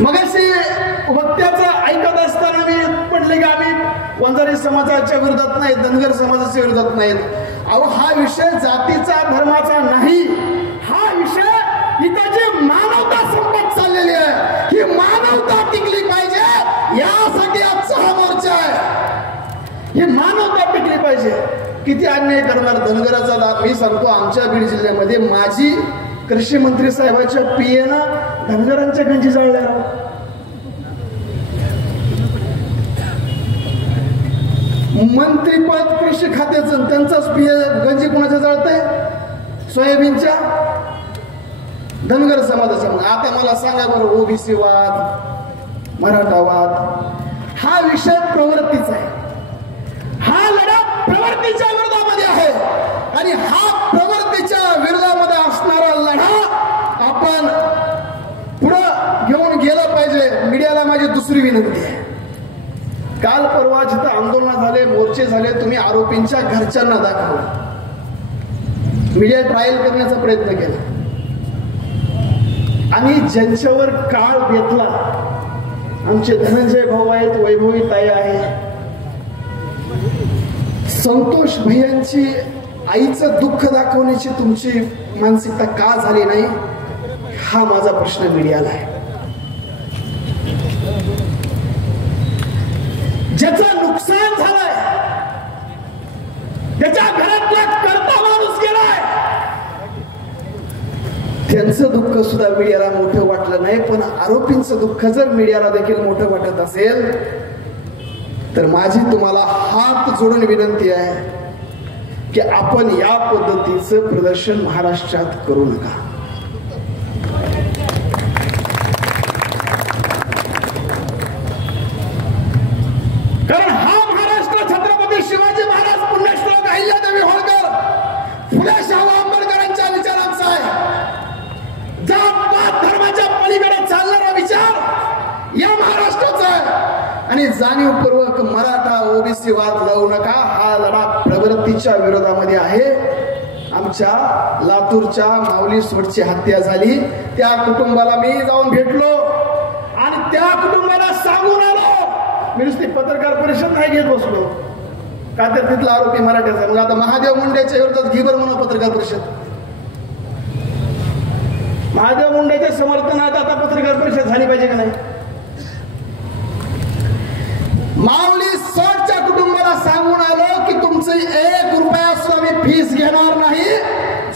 मगाशी वक्त्याचं ऐकत असताना मी पडले की आम्ही वंजारी समाजाच्या विरोधात नाहीत, धनगर समाजाच्या विरोधात नाहीत. अहो हा विषय जातीचा धर्माचा नाही, हा विषय इथं जी मानवता संपत चाललेली आहे ही मानवता टिकली पाहिजे, यासाठी आजचा हा मोर्चा आहे. ही मानवता टिकली पाहिजे. किती अन्याय करणार धनगराचा दाब. मी सांगतो आमच्या बीड जिल्ह्यामध्ये माजी कृषी मंत्री साहेबांच्या पीएनं धनगरांच्या गंजी जाळल्या. मंत्रीपद कृषी खात्याचं त्यांचाच पीए गंजी कुणाच्या जाळतंय? सोयाबीनच्या धनगर समाजाच्या. आता मला सांगा बरं, ओबीसी वाद मराठा वाद हा विषय प्रवृत्तीचा आहे. हा लढा प्रवृत्तीच्या विरोधामध्ये आहे आणि हा प्रवृत्तीच्या विरोधामध्ये असणारा लढा आपण पुढं घेऊन गेला पाहिजे. मीडियाला माझी दुसरी विनंती आहे, काल परवा जिथं आंदोलन झाले, मोर्चे झाले, तुम्ही आरोपींच्या घरच्यांना दाखवलं, मीडिया ट्रायल करण्याचा प्रयत्न केला आणि ज्यांच्यावर काळ बेतला, आमचे धनंजय भाऊ आहेत, वैभवी ताई आहे, संतोष भैयांची आईचं दुःख दाखवण्याची तुमची मानसिकता का झाली नाही, हा माझा प्रश्न मीडियाला आहे. ज्याचं नुकसान झालंय, ज्याच्या घरातला करता माणूस गेलाय, त्यांचं दुःख सुद्धा मीडियाला मोठं वाटलं नाही. पण आरोपींचं दुःख जर मीडियाला देखील मोठं वाटत असेल तर माझी तुम्हाला हात जोडून विनंती आहे की आपण या पद्धतीचं प्रदर्शन महाराष्ट्रात करू नका. कारण हा महाराष्ट्र छत्रपती शिवाजी महाराज, पुण्यश्लोक अहिल्यादेवी होळकर, फुले शाहू आंबेडकरांच्या विचारांचा आहे. जात-पात धर्माच्या पलीकडे चालणारा विचार या महाराष्ट्राचा आहे. आणि जाणीवपूर्वक मराठा ओबीसी वाद लावू नका. हा लढा प्रवृत्तीच्या विरोधामध्ये आहे. आमच्या लातूरच्या माऊली सोडची हत्या झाली, त्या कुटुंबाला मी जाऊन भेटलो आणि त्या कुटुंबाला सांगून आलो. मी नुसती पत्रकार परिषद नाही घेत बसलो का तर तिथला आरोपी मराठ्याचा. मग आता महादेव मुंडेच्या विरोधात घिबर म्हणून पत्रकार परिषद, महादेव मुंडेच्या समर्थनात आता पत्रकार परिषद झाली पाहिजे का नाही? माऊली सोडच्या कुटुंबाला सांगून आलो की तुमचे 1 रुपया सुद्धा मी फीस घेणार नाही.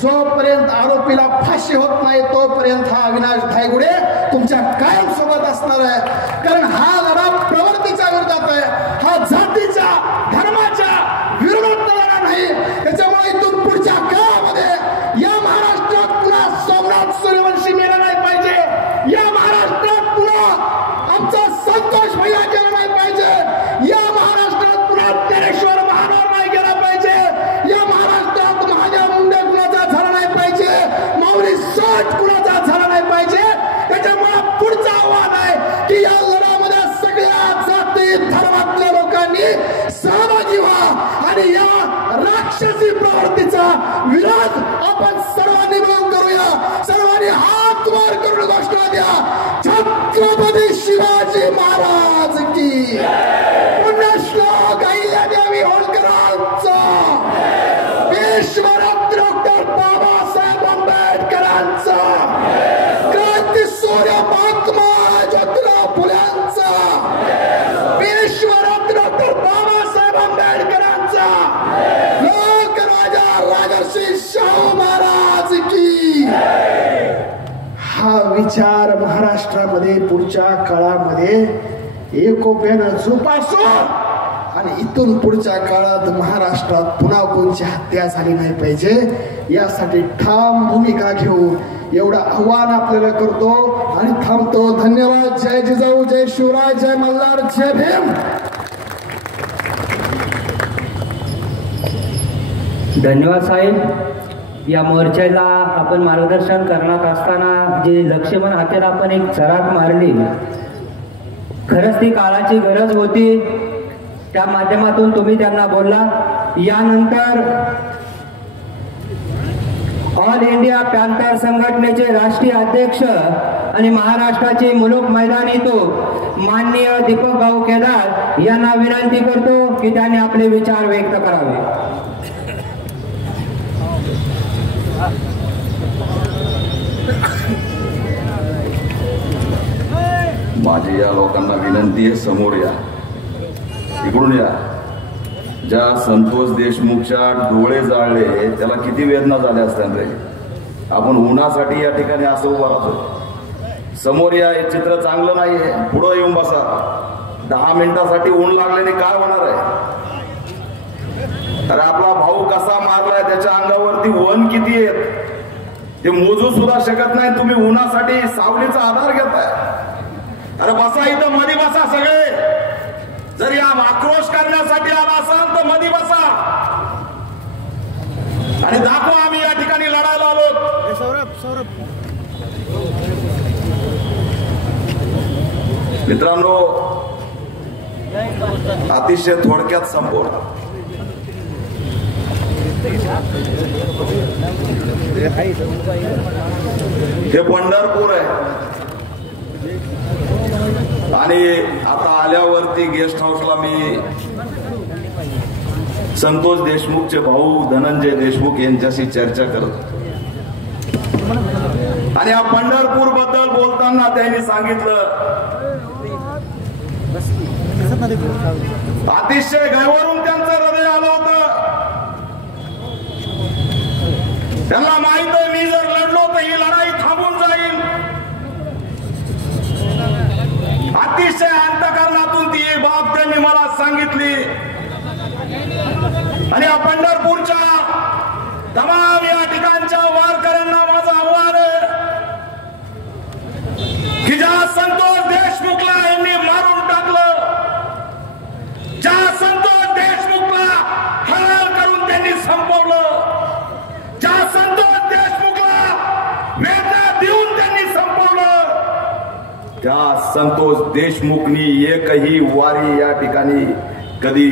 जोपर्यंत आरोपीला फाशी होत नाही तोपर्यंत हा अविनाश धायगुडे तुमच्या कायम सोबत असणार आहे. कारण हा लढा प्रवृत्तीच्या विरोधात आहे, हा जातीच्या धर्माच्या विरोधात लढा नाही. त्याच्यामुळे इथून पुढच्या काळामध्ये या महाराष्ट्रात पुन्हा सोमनाथ सूर्यवंशी मेला नाही पाहिजे. या महाराष्ट्रात पुन्हा आमचा संतोष भैया गेला नाही पाहिजे. या महाराष्ट्रात पुन्हा ज्ञानेश्वर महानोर नाही गेला पाहिजे. या महाराष्ट्रात महादेव मुंडे कुणाचा झाला नाही पाहिजे, माऊली सोट कुणाचा झाला नाही पाहिजे. त्याच्यामुळे आपण सर्वांनी मिळून करूया. सर्वांनी हात वर करून घोषणा द्या, छत्रपती शिवाजी महाराज की. पुण्यश्लोक अहिल्यादेवी होळकरांचा, विश्वरत्न डॉक्टर बाबासाहेब आंबेडकरांचा, क्रांती सूर्य महात्मा ज्योतिराव फुल्यांचा, विश्वरत्न डॉक्टर बाबासाहेब आंबेडकरांचा, लोकराजा राजर्षी शाहू महाराज की. हा विचार महाराष्ट्रामध्ये पुढच्या काळामध्ये एकोप्यानं जोपासून आणि इथून पुढच्या काळात महाराष्ट्रात पुन्हा कोणची हत्या झाली नाही पाहिजे यासाठी ठाम भूमिका घेऊन एवढं आव्हान आपल्याला करतो आणि थांबतो. धन्यवाद. जय जिजाऊ, जय शिवराय, जय मल्हार, जय भीम. धन्यवाद साहेब. या मोर्चाला आपण मार्गदर्शन करण्यात असताना जे लक्ष्मण हातेला आपण एक चराक मारली, खरंच ती काळाची गरज होती. त्या माध्यमातून तुम्ही त्यांना बोलला. यानंतर ऑल इंडिया पॅंथर संघटनेचे राष्ट्रीय अध्यक्ष आणि महाराष्ट्राचे मुलुक मैदानीतून माननीय दीपक भाऊ केदार यांना विनंती करतो की त्यांनी आपले विचार व्यक्त करावे. माझी या लोकांना विनंती आहे, समोर या, इकडून या. ज्या संतोष देशमुखच्या डोळे जाळले त्याला किती वेदना झाल्या असत्या रे. आपण उन्हासाठी या ठिकाणी असं उभा राहतो. समोर या, हे चित्र चांगलं नाहीये. पुढं येऊन बसा. 10 मिनिटासाठी ऊन लागल्याने काय होणार आहे. अरे आपला भाऊ कसा मारलाय, त्याच्या अंगावरती वन किती आहेत ते मोजू सुद्धा शकत नाही. तुम्ही उन्हासाठी सावलीचा आधार घेताय. अरे बसा इथं, मध्ये बसा सगळे. जर या आक्रोश करण्यासाठी आला असाल तर मध्ये बसा आणि दाखवा आम्ही या ठिकाणी लढायला आलो. मित्रांनो, अतिशय थोडक्यात संपवणार. हे पंढरपूर आहे आणि आता आल्यावरती गेस्ट हाऊसला मी संतोष देशमुखचे भाऊ धनंजय देशमुख यांच्याशी चर्चा करत आणि या पंढरपूर बद्दल बोलताना त्यांनी सांगितलं, अतिशय गैरवरून त्यांचं हृदय आलं होतं. त्यांना माहित आहे मी जर लढलो तर ही लढाई थांबून जाईल. अतिशय अंतःकरणातून ती बाब त्यांनी मला सांगितली आणि या पंढरपूरच्या तमाम या ठिकाणच्या वारकऱ्यांना माझं आव्हान आहे की ज्या संतोष देशमुखला यांनी मारून टाकलं, ज्या संतोष देशमुखला हलाल करून त्यांनी संपवलं, ज्या संतोष देशमुखला वेदना देऊन त्यांनी संपवलं, त्या संतोष देशमुखनी एकही वारी या ठिकाणी कधी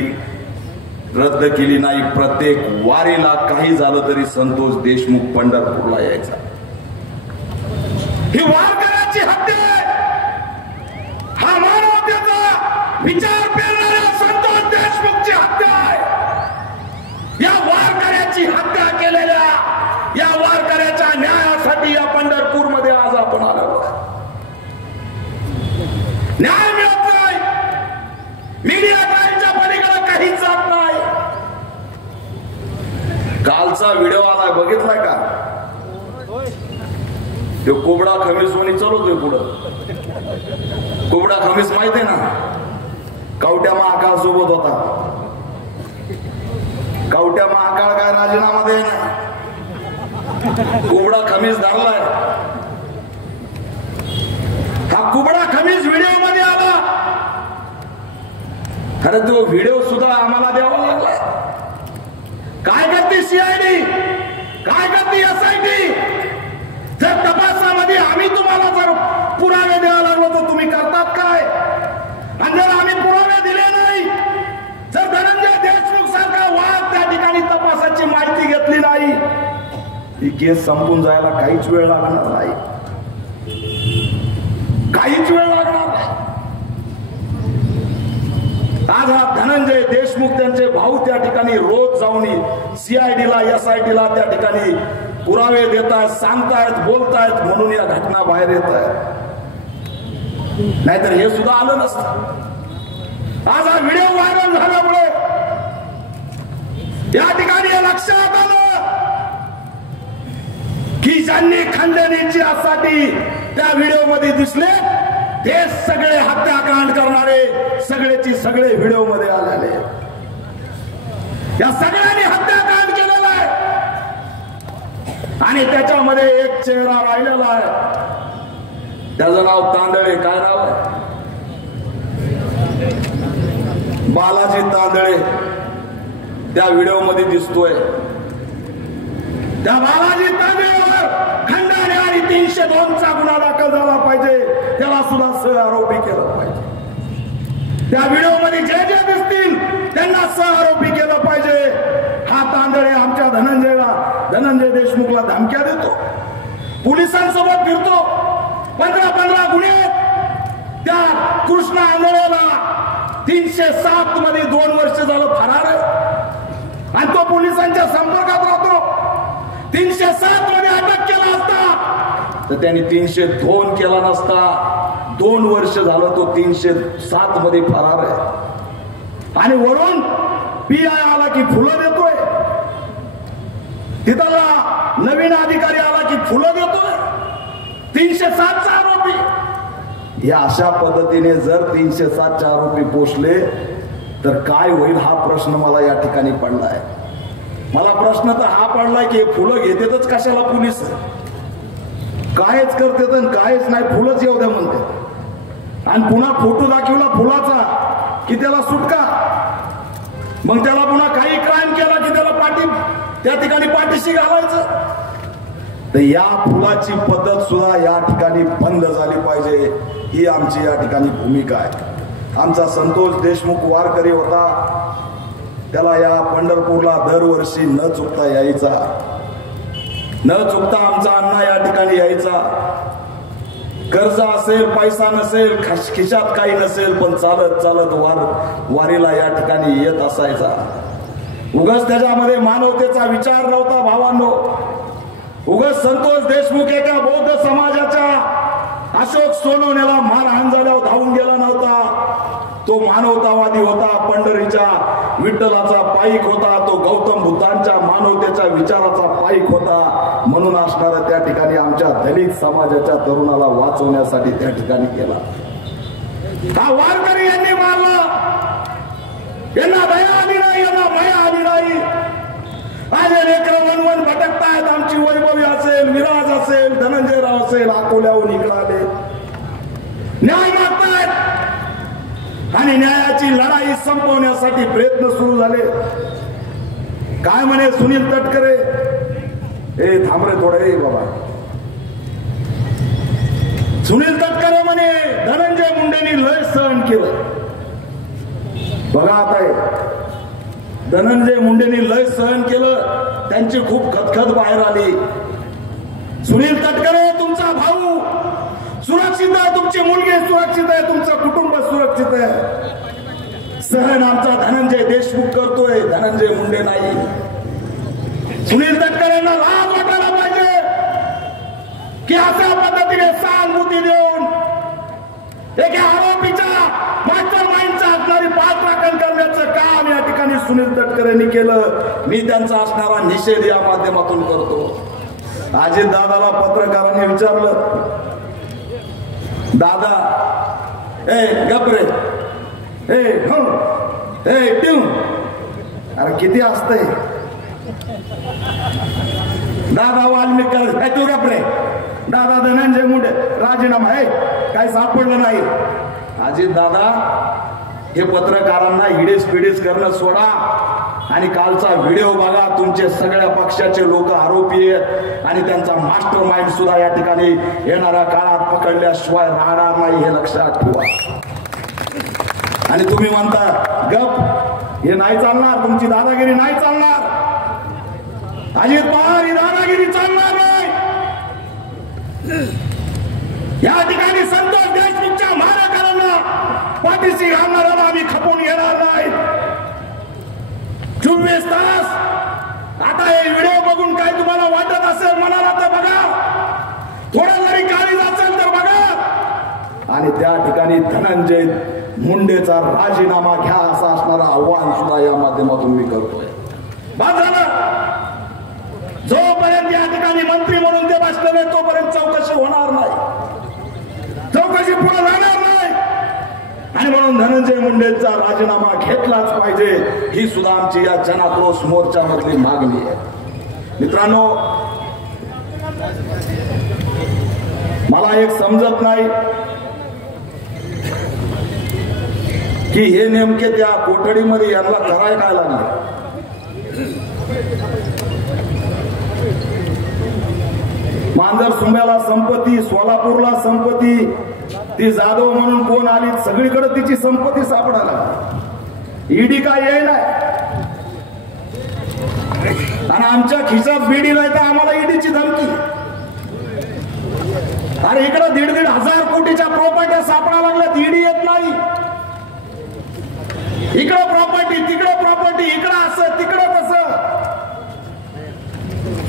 रद्द केली नाही. प्रत्येक वारीला काही झालं तरी संतोष देशमुख पंढरपूरला यायचा. ही वारकऱ्याची हत्या आहे. हा मानवतेचा विचार पेरणाऱ्या संतोष देशमुखची हत्या आहे. या वारकऱ्याची हत्या केलेल्या या वारकऱ्याच्या न्यायासाठी या पंढरपूर मध्ये आज आपण आलो. न्याय मिळत नाही. मीडिया टाईमच्या पलीकडे काहीच जात नाही. कालचा व्हिडिओ आलाय, बघितलाय का? तो कोबडा खमीस कोणी चालवतोय पुढं. कोबडा खमीस माहिती आहे ना, कवट्या महाकाळ सोबत होता. कवट्या महाकाळ काय राजीनामा दे ना, कोबडा खमीस धरलाय. हा कुबडा खमीस व्हिडिओ मध्ये आला. खरं तो व्हिडिओ सुद्धा आम्हाला द्यावा लागला. काय करते सीआयडी, काय करते एसआयटी? जर तपासामध्ये आम्ही तुम्हाला जर पुरावे द्यायला लागलो तर तुम्ही करतात काय? आणि जर आम्ही पुरावे दिले नाही, जर धनंजय देशमुख सारखा वाद त्या ठिकाणी तपासाची माहिती घेतली नाही, ही केस संपून जायला काहीच वेळ लागणार नाही, काहीच वेळ लागणार नाही. आज हा धनंजय देशमुख त्यांचे भाऊ त्या ठिकाणी रोज जाऊन CIDला SITला त्या ठिकाणी पुरावे देतात, सांगतायत, बोलतायत, म्हणून या घटना बाहेर येत आहेत. नाहीतर हे सुद्धा आलं नसतं. आज हा व्हिडिओ व्हायरल झाल्यामुळे या ठिकाणी हे लक्षात आलं की ज्यांनी खंडणीसाठी त्या व्हिडिओ मध्ये दिसले ते सगळे हत्याकांड करणारे सगळेची सगळे व्हिडिओ मध्ये आलेले. या सगळ्यांनी हत्याकांड केलेला आहे आणि त्याच्यामध्ये एक चेहरा राहिलेला आहे, त्याचं नाव तांदळे. काय नाव आहे? बालाजी तांदळे त्या व्हिडिओ मध्ये दिसतोय. त्या बालाजी तांदळेवर खंडणी आणि 302चा गुन्हा दाखल झाला पाहिजे, त्याला सुद्धा सह आरोपी केलं पाहिजे. त्या व्हिडिओ मध्ये जे जे दिसतील त्यांना सह आरोपी केलं पाहिजे. हा तांदळे आमच्या धनंजय देशमुखला धमक्या देतो, पोलिसांसोबत फिरतो, 15 गुन्हे त्या कृष्णा आंधळेला 307 मध्ये 2 वर्ष झालं फरार आहे आणि तो पोलिसांच्या संपर्कात राहतो. 307 मध्ये अटक केला असता तर त्यांनी 302 केला नसता. 2 वर्ष झालं तो 307 मध्ये फरार आहे आणि वरून PI आला की फुलं देतोय, तिथला नवीन अधिकारी आला की फुलं देतोय. 307चा आरोपी. या अशा पद्धतीने जर 307चे आरोपी पोचले तर काय होईल हा प्रश्न मला या ठिकाणी पडलाय. मला प्रश्न तर हा पडलाय की फुलं घेतेतच कशाला पोलीस, कायच करतात आणि कायच नाही, फुलंच येऊ द्या म्हणते आणि पुन्हा फोटो दाखवला फुलाचा की त्याला सुटका. मग त्याला पुन्हा काही क्राईम केला की त्याला त्या ठिकाणी पाठीशी घालायचं. तर या फुलाची पद्धत सुद्धा या ठिकाणी बंद झाली पाहिजे, ही आमची या ठिकाणी भूमिका आहे. आमचा संतोष देशमुख वारकरी होता, त्याला या पंढरपूरला दरवर्षी न चुकता यायचा, न चुकता आमचा अण्णा या ठिकाणी यायचा. कर्ज असेल, पैसा नसेल, खिशात काही नसेल, पण चालत चालत वारीला या ठिकाणी येत असायचा. उगाच त्याच्यामध्ये मानवतेचा विचार नव्हता भावांनो. उगाच संतोष देशमुख एका बौद्ध समाजाच्या अशोक सोनवण्याला मारहाण झाल्यावर धावून गेला नव्हता. तो मानवतावादी होता, पंढरीच्या विठ्ठलाचा पाईक होता, तो गौतम बुद्धांच्या मानवतेच्या विचाराचा पाईक होता. म्हणून असणारा त्या ठिकाणी आमच्या दलित समाजाच्या तरुणाला वाचवण्यासाठी त्या ठिकाणी गेला. हा वारकरी यांनी मारला, यांना दया आली नाही, यांना माया आली नाही. आज लेकरं वनवन भटकतायत. आमची वैभवी असेल, विराज असेल, धनंजयराव असेल, अकोल्याहून इकडे न्याय मागतायत आणि न्यायाची लढाई संपवण्यासाठी प्रयत्न सुरू झाले. काय म्हणे सुनील तटकरे, ए थांब रे थोडं, ए बाबा. सुनील तटकरे म्हणे धनंजय मुंडेंनी लय सहन केलं. बघा आता धनंजय मुंडेंनी लय सहन केलं, त्यांची खूप खतखत बाहेर आली. सुनील तटकरे तुमचा भाऊ सुरक्षित आहे, तुमची मुलगी सुरक्षित आहे, तुमचं कुटुंब सुरक्षित आहे. सहन आमचा धनंजय देशमुख करतोय, धनंजय मुंडे नाही. सुनील तटकरेंना लाज वाटायला पाहिजे की अशा पद्धतीने सहानुभूती देऊन एका आरोपीच्या मास्टर माइंडचा असणारी पाठराखण करण्याचं काम या ठिकाणी सुनील तटकरेंनी केलं. मी त्यांचा असणारा निषेध या माध्यमातून करतो. अजित दादाला पत्रकारांनी विचारलं, दादा ए गपरे ए हो ए ट्यू, अरे किती असतंय. दादा वाल्मिक तू गपरे, दादा धनंजय मुंडे राजीनामा आहे, काही सापडलं नाही. अजित दादा हे पत्रकारांना हिडीस पिडीस करणं सोडा आणि कालचा व्हिडिओ बघा. तुमचे सगळ्या पक्षाचे लोक आरोपी आहेत आणि त्यांचा मास्टर माइंड सुद्धा या ठिकाणी येणाऱ्या काळात पकडल्याशिवाय राहणार नाही, हे लक्षात ठेवा. आणि तुम्ही म्हणता गप, हे नाही चालणार, तुमची दादागिरी नाही चालणार. अजित पवार ही दादागिरी चालणार नाही. या ठिकाणी संतोष देशमुखच्या मारेकऱ्यांना पाठीशी घालणाऱ्याला आम्ही खपवून घेणार नाही. 24 तास. आता हे व्हिडिओ बघून काय तुम्हाला वाटत असेल मनाला तर बघा, थोडं जरी काळीज असेल तर बघा. आणि त्या ठिकाणी धनंजय मुंडेचा राजीनामा घ्या असं असणारं आव्हान सुद्धा या माध्यमातून मी करतोय. बाद झालं. जोपर्यंत या ठिकाणी मंत्री म्हणून ते बसलेले तोपर्यंत चौकशी होणार नाही, चौकशी पुढे जाणार नाही. आणि म्हणून धनंजय मुंडेंचा राजीनामा घेतलाच पाहिजे, ही सुद्धा आमची या जनाक्रोश मोर्चामधली मागणी आहे. मित्रांनो, मला एक समजत नाही की हे नेमके त्या कोठडीमध्ये यांना करायला काय लागले. मांजर सुंब्याला संपत्ती, सोलापूरला संपत्ती, ती जाधव म्हणून कोण आली, सगळीकडे तिची संपत्ती सापडायला. ईडी काय येईल आणि आमच्या खिशात बीडी नाही तर आम्हाला ईडीची धमकी. अरे इकडे 1,500 कोटीच्या प्रॉपर्ट्या सापडायला लागल्यात, ईडी येत नाही. इकडे प्रॉपर्टी, तिकडे प्रॉपर्टी, इकडे असं तिकडे तसं.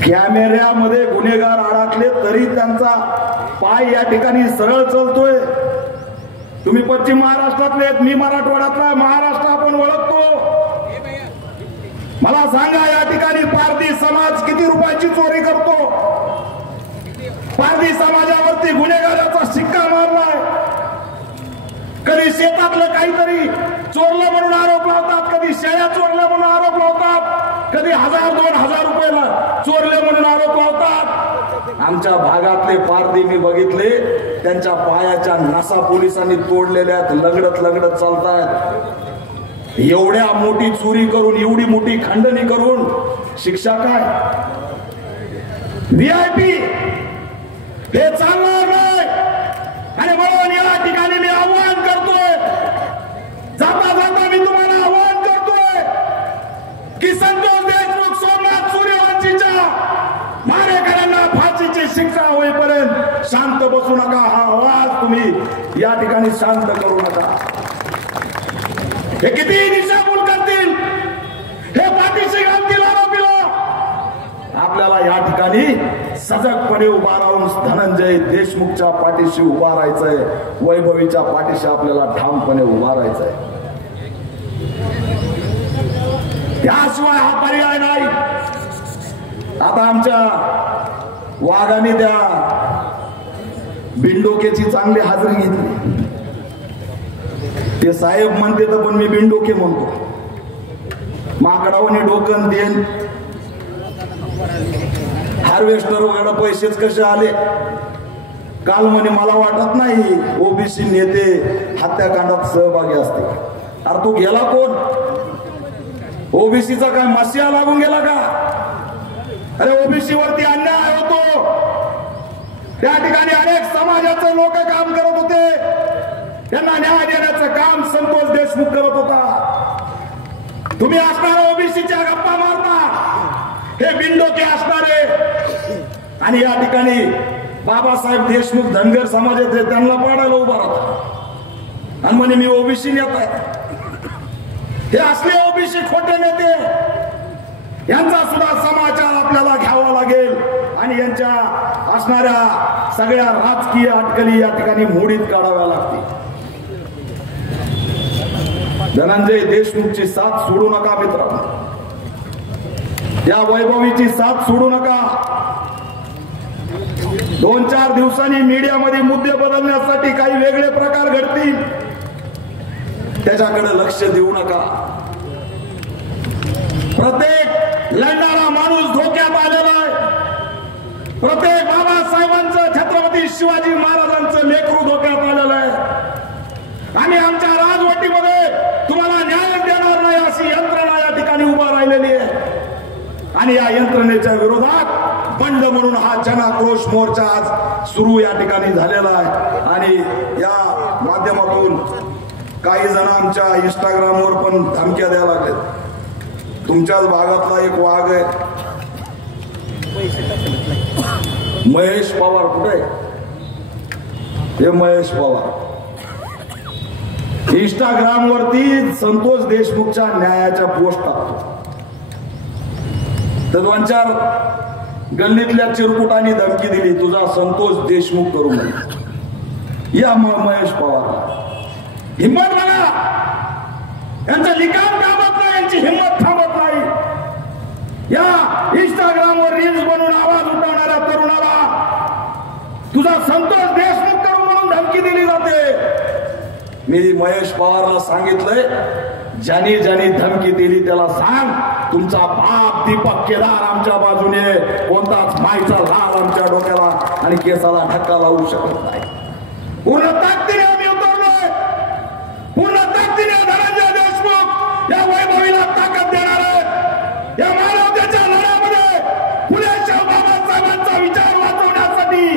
कॅमेऱ्यामध्ये गुन्हेगार अडकले तरी त्यांचा पाय या ठिकाणी सरळ चालतोय. तुम्ही पश्चिम महाराष्ट्रातले आहेत, मी मराठवाड्यातला. महाराष्ट्र आपण ओळखतो. मला सांगा, या ठिकाणी पारधी समाज किती रुपयाची चोरी करतो? पारधी समाजावरती गुन्हेगाराचा शिक्का मारलाय. कधी शेतातलं काहीतरी चोरलं म्हणून आरोप लावतात, कधी शेळ्या चोरल्या म्हणून आरोप लावतात, कधी 1,000-2,000 रुपयाला चोरले म्हणून आरोप लावतात. आमच्या भागातले पारधी मी बघितले, त्यांच्या पायाच्या नसा पोलिसांनी तोडलेल्या, लगडत लगडत चालतायत. एवढ्या मोठी चोरी करून, एवढी मोठी खंडणी करून शिक्षा काय? व्हीआयपी हे चालणार नाही. आणि म्हणून या ठिकाणी मी आवाहन करतोय, जाता जाता मी तुम्हाला आवाहन करतोय की संतोष देशमुख, सोमनाथ सूर्यवंशीच्या मारेकऱ्यांना फाशीची शिक्षा होईपर्यंत शांत बसू नका. हा आवाज तुम्ही या ठिकाणी शांत करू नका. हे किती दिशाभूल करतील, हे पाठीशी घालतील आरोपीला. आपल्याला या ठिकाणी सजगपणे उभा राहून धनंजय देशमुखच्या पाठीशी उभा राहायचंय, वैभवीच्या पाठीशी आपल्याला ठामपणे उभा राहायचंय. त्याशिवाय हा पर्याय नाही. आता आमच्या वाघाने त्या बिंडोकेची चांगली हाजरी घेतली. ते साहेब म्हणते तर पण मी बिंडोके म्हणतो. माकडावणी डोकन देन, हार्वेस्टर वगैरे पैसेच कसे आले. काल म्हणे मला वाटत नाही ओबीसी नेते हत्याकांडात सहभागी असते. अरे तू गेला कोण? ओबीसीचा काय मसिया लागून गेला का? अरे ओबीसी वरती अन्याय होतो. त्या ठिकाणी अनेक समाजाचे लोक काम करत होते, त्यांना न्याय देण्याचं काम संतोष देशमुख करत होता. तुम्ही असणाऱ्या ओबीसीच्या गप्पा मारता, हे बिंडोके असणारे. आणि या ठिकाणी बाबासाहेब देशमुख धनगर समाजाचे, त्यांना पाडायला उभा राहतो आणि म्हणे मी ओबीसी नेता आहे. हे असले ओबीसी खोटे नेते, यांचा सुद्धा समाचार आपल्याला घ्यावा लागेल आणि यांच्या असणाऱ्या सगळ्या राजकीय अटकली या ठिकाणी मोडीत काढाव्या लागतील. धनंजय देशमुखची साथ सोडू नका मित्रांनो. या वैभवीची साथ सोडू नका. 2-4 दिवसांनी मीडियामध्ये मुद्दे बदलण्यासाठी काही वेगळे प्रकार घडतील, त्याच्याकडे लक्ष देऊ नका. प्रत्येक लढणारा माणूस धोक्यात आलेला आहे. प्रत्येक बाबासाहेबांचं, छत्रपती शिवाजी महाराजांचं लेकरू धोक्यात आलेलं आहे. आम्ही आमच्या राजवटीमध्ये तुम्हाला न्याय देणार नाही अशी यंत्रणा या ठिकाणी उभा राहिलेली आहे. आणि या यंत्रणेच्या विरोधात बंड म्हणून हा जनाक्रोश मोर्चा आज सुरू या ठिकाणी झालेला आहे. आणि या माध्यमातून काही जण आमच्या इंस्टाग्रामवर पण धमक्या द्यायला लागलेत. तुमच्याच भागातला एक वाघ आहे, महेश पवार कुठे आहे? हे महेश पवार इंस्टाग्राम वरती संतोष देशमुखच्या न्यायाच्या पोस्ट टाकतो. तर 2-4 गल्लीतल्या चिरकुटांनी धमकी दिली, तुझा संतोष देशमुख करू नये. या महेश पवार हिम्मत बघा, यांचं लिखाण थांबत नाही, यांची हिम्मत थांबत नाही. या इंस्टाग्रामवर रील्स बनवून आवाज उठवणाऱ्या तरुणाला तुझा संतोष देशमुख करू म्हणून धमकी दिली जाते. मी महेश पवारला सांगितलंय, ज्यांनी ज्यांनी धमकी दिली त्याला सांग, तुमचा बाप दीपक केदार आमच्या बाजूने, कोणताच माईचा लाल आमच्या डोक्याला आणि केसाला धक्का लावू शकत नाही. पूर्ण ताकदीने आम्ही उतरलोय, पूर्ण ताकदीने धनंजय देशमुख या वैभवीला ताकद देणार आहे. या मानवतेच्या लढ्यामध्ये फुले शाहू बाबासाहेबांचा विचार वाचवण्यासाठी,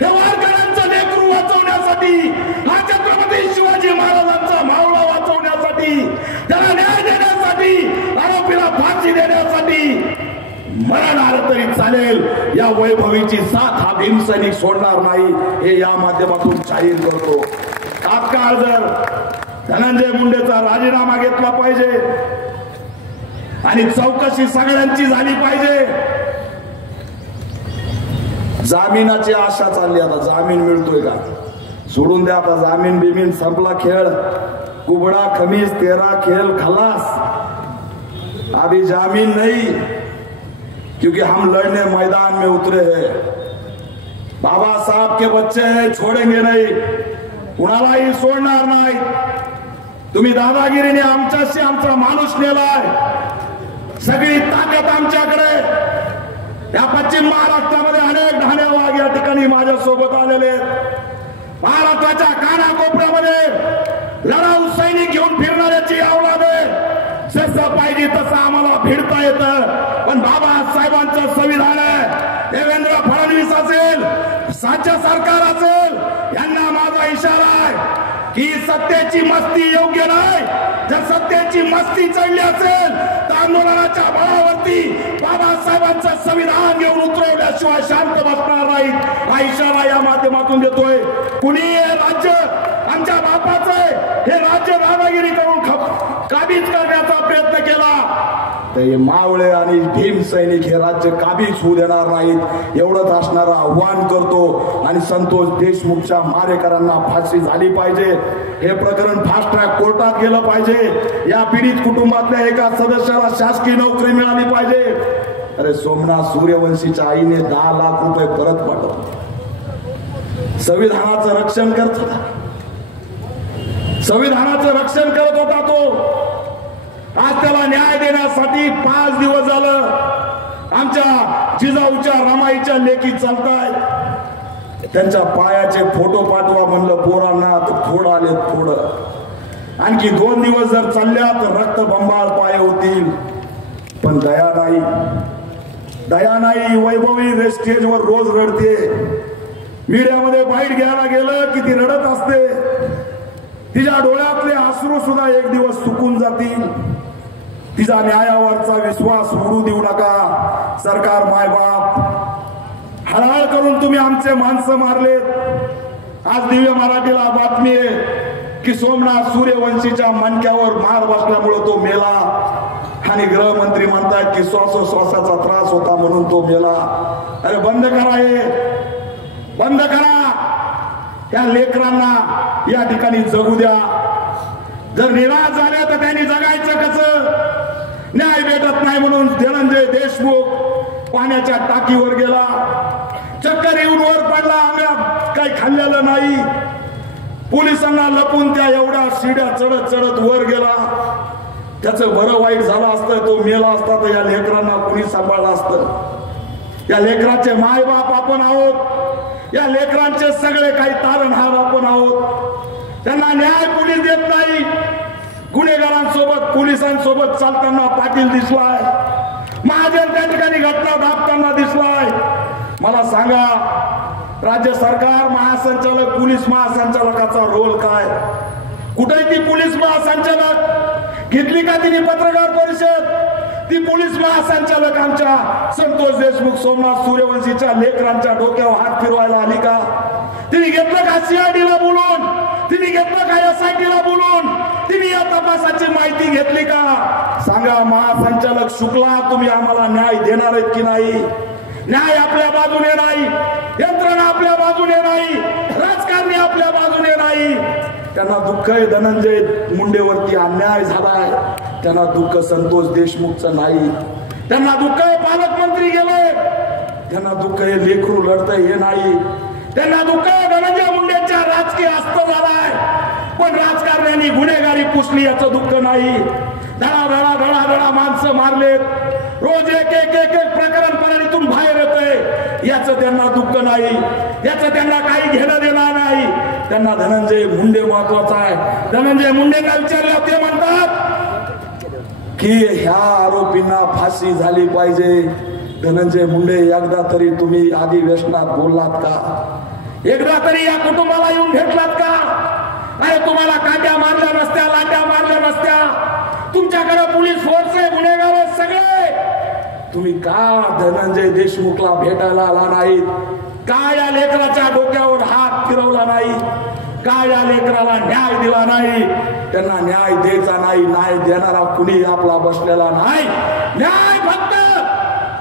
हे वारकऱ्यांचं लेकरू वाचवण्यासाठी, हा छत्रपती शिवाजी महाराजांचा मावळा वाचवण्यासाठी, त्याला न्याय देण्यासाठी, आरोपीला फाशी देण्यासाठी मरण आलं तरी चालेल, या वैभवीची साथ हा भीमसैनिक सोडणार नाही, हे या माध्यमातून जाहीर करतो. तात्काळ जर धनंजय मुंडेचा राजीनामा घेतला पाहिजे आणि चौकशी सगळ्यांची झाली पाहिजे. जामिनाची आशा चालली, आता जामीन मिळतोय का? सोडून द्या आता, जामीन बिमीन संपला खेळ. कुबडा खमीस 13 खेल खलास. अभी जामीन नहीं, क्योंकि हम लड़ने मैदान में उतरे हैं. बाबा साहब के बच्चे हैं, छोड़ेंगे नहीं, कुणालाही सोडणार नाही. तुम्ही दादागिरीने आमच्याशी आमचा माणूस नेलाय. सगळी ताकद आमच्याकडे. या पश्चिम महाराष्ट्रामध्ये अनेक ढाणे वाघ या ठिकाणी माझ्या सोबत आलेले आहेत. महाराष्ट्राच्या कानाकोपऱ्यामध्ये लढाऊ सैनिक घेऊन फिरणाऱ्याची औलाद आहे. जसं पाहिजे तसं आम्हाला भिडता येतं, पण बाबासाहेबांचं संविधान आहे. देवेंद्र फडणवीस असेल, राज्य सरकार असेल, यांना माझा इशारा आहे की सत्तेची मस्ती योग्य नाही. जर सत्तेची मस्ती चढली असेल तर आंदोलनाच्या बळावरती बाबासाहेबांचं संविधान घेऊन उतरवल्याशिवाय शांत बसणार नाहीत, हा इशारा या माध्यमातून देतोय. कुणी हे राज्य आमच्या बापाचं आहे, हे राज्य दादागिरी करून काबीज करण्याचा प्रयत्न केला तर मावळे आणि भीम सैनिक हे राज्य काबीज होऊ देणार नाहीत, एवढंच असणारं आव्हान करतो. आणि संतोष देशमुखच्या मारेकरांना फाशी झाली पाहिजे. हे प्रकरण फास्ट ट्रॅक कोर्टात गेलं पाहिजे. या पीडित कुटुंबातल्या एका सदस्याला शासकीय नोकरी मिळाली पाहिजे. अरे सोमनाथ सूर्यवंशीच्या आईने 10 लाख रुपये परत पाठवले. संविधानाचं रक्षण करत होता, संविधानाचं रक्षण करत होता तो. आज त्याला न्याय देण्यासाठी 5 दिवस झालं आमच्या जिजाऊच्या रमाईच्या लेखी चालतायत. त्यांच्या पायाचे फोटो पाठवा म्हणलं पोरांना, तर फोड आले फोड. आणखी 2 दिवस जर चालल्या तर रक्तबंबाळ पाय होतील. पण दया नाही, दया नाही. वैभवी स्टेजवर रोज रडते, मीडियामध्ये बाईट घ्यायला गेलं की ती रडत असते. तिच्या डोळ्यातले अश्रू सुद्धा एक दिवस सुकून जातील. तिचा न्यायावरचा विश्वास उडू देऊ नका. सरकार मायबाप, हळहळ करून तुम्ही आमचे माणसं मारलेत. आज दिव्य मराठीला बातमी आहे की सोमनाथ सूर्यवंशीच्या मणक्यावर मार बसल्यामुळे तो मेला. आणि गृहमंत्री म्हणतात की श्वासोश्वासाचा त्रास होता म्हणून तो मेला. अरे बंद करा, हे बंद करा. त्या लेकरांना या ठिकाणी जगू द्या. जर निराश झाले तर त्यांनी जगायचं कसं? न्याय भेटत नाही म्हणून धनंजय देशमुख पाण्याच्या टाकीवर गेला, चक्कर येऊन वर पडला, अंगात काही खाल्लेलं नाही. पोलिसांना लपून त्या एवढ्या शिड्या चढत चढत वर गेला. त्याचं बरं वाईट झालं असतं, तो मेला असता तर या लेकरांना कुणी सांभाळलं असतं. या लेकराचे मायबाप आपण आहोत, या लेकरांचे सगळे काही तारणहार आपण आहोत. त्यांना न्याय पोलीस देत नाही. गुन्हेगारांसोबत पोलिसांसोबत चालताना पाटील दिसलाय, महाजन त्या ठिकाणी घटना दाबताना दिसलाय. मला सांगा, राज्य सरकार, महासंचालक, पोलीस महासंचालकाचा रोल काय? कुठे ती पोलीस महासंचालक? घेतली का तिने पत्रकार परिषद? ती पोलीस महासंचालक आमच्या संतोष देशमुख सोमनाथ सूर्यवंशीच्या लेकरांच्या डोक्यावर हात फिरवायला आली का? तिने घेतलं का सीआयडीला बोलून? तिने घेतलं का एसआयटीला बोलून? तिने या तपासाची माहिती घेतली का? सांगा महासंचालक शुक्ला, तुम्ही आम्हाला न्याय देणार आहेत की नाही? न्याय आपल्या बाजूने नाही, यंत्रणा आपल्या बाजूने नाही, राजकारणी आपल्या बाजूने नाही. त्यांना दुःख आहे धनंजय मुंडेवरती अन्याय झालाय, त्यांना दुःख संतोष देशमुखचं नाही. त्यांना दुःख आहे पालकमंत्री गेले, त्यांना दुःख आहे लेकरू लढतंय हे नाही. त्यांना दुःख आहे धनंजय मुंडेंच्या राजकीय हस्त झालाय, पण राजकारण्यांनी गुन्हेगारी पुसली याचं दुःख नाही. धडा धडा धडा धडा माणसं मारलेत, रोज एक एक एक एक प्रकरण परळीतून बाहेर येतंय, याचं त्यांना दुःख नाही, याचं त्यांना काही घेणं देणार नाही. त्यांना धनंजय मुंडे महत्वाचा आहे. धनंजय मुंडेंना विचारलं ते म्हणतात की ह्या आरोपींना फाशी झाली पाहिजे. धनंजय मुंडे, एकदा तरी तुम्ही अधिवेशनात बोललात का? एकदा तरी या कुटुंबाला येऊन भेटलात का? अरे तुम्हाला काट्या मारल्या नसत्या, लाट्या मारल्या नसत्या, तुमच्याकडे पोलीस फोर्स आहे, गुन्हेगार आहेत सगळे, तुम्ही का धनंजय देशमुखला भेटायला आला नाहीत? का या लेकराच्या डोक्यावर हात फिरवला नाही? का या लेकराला न्याय दिला नाही? त्यांना न्याय द्यायचा नाही, न्याय देणारा कुणी आपला बसलेला नाही. न्याय फक्त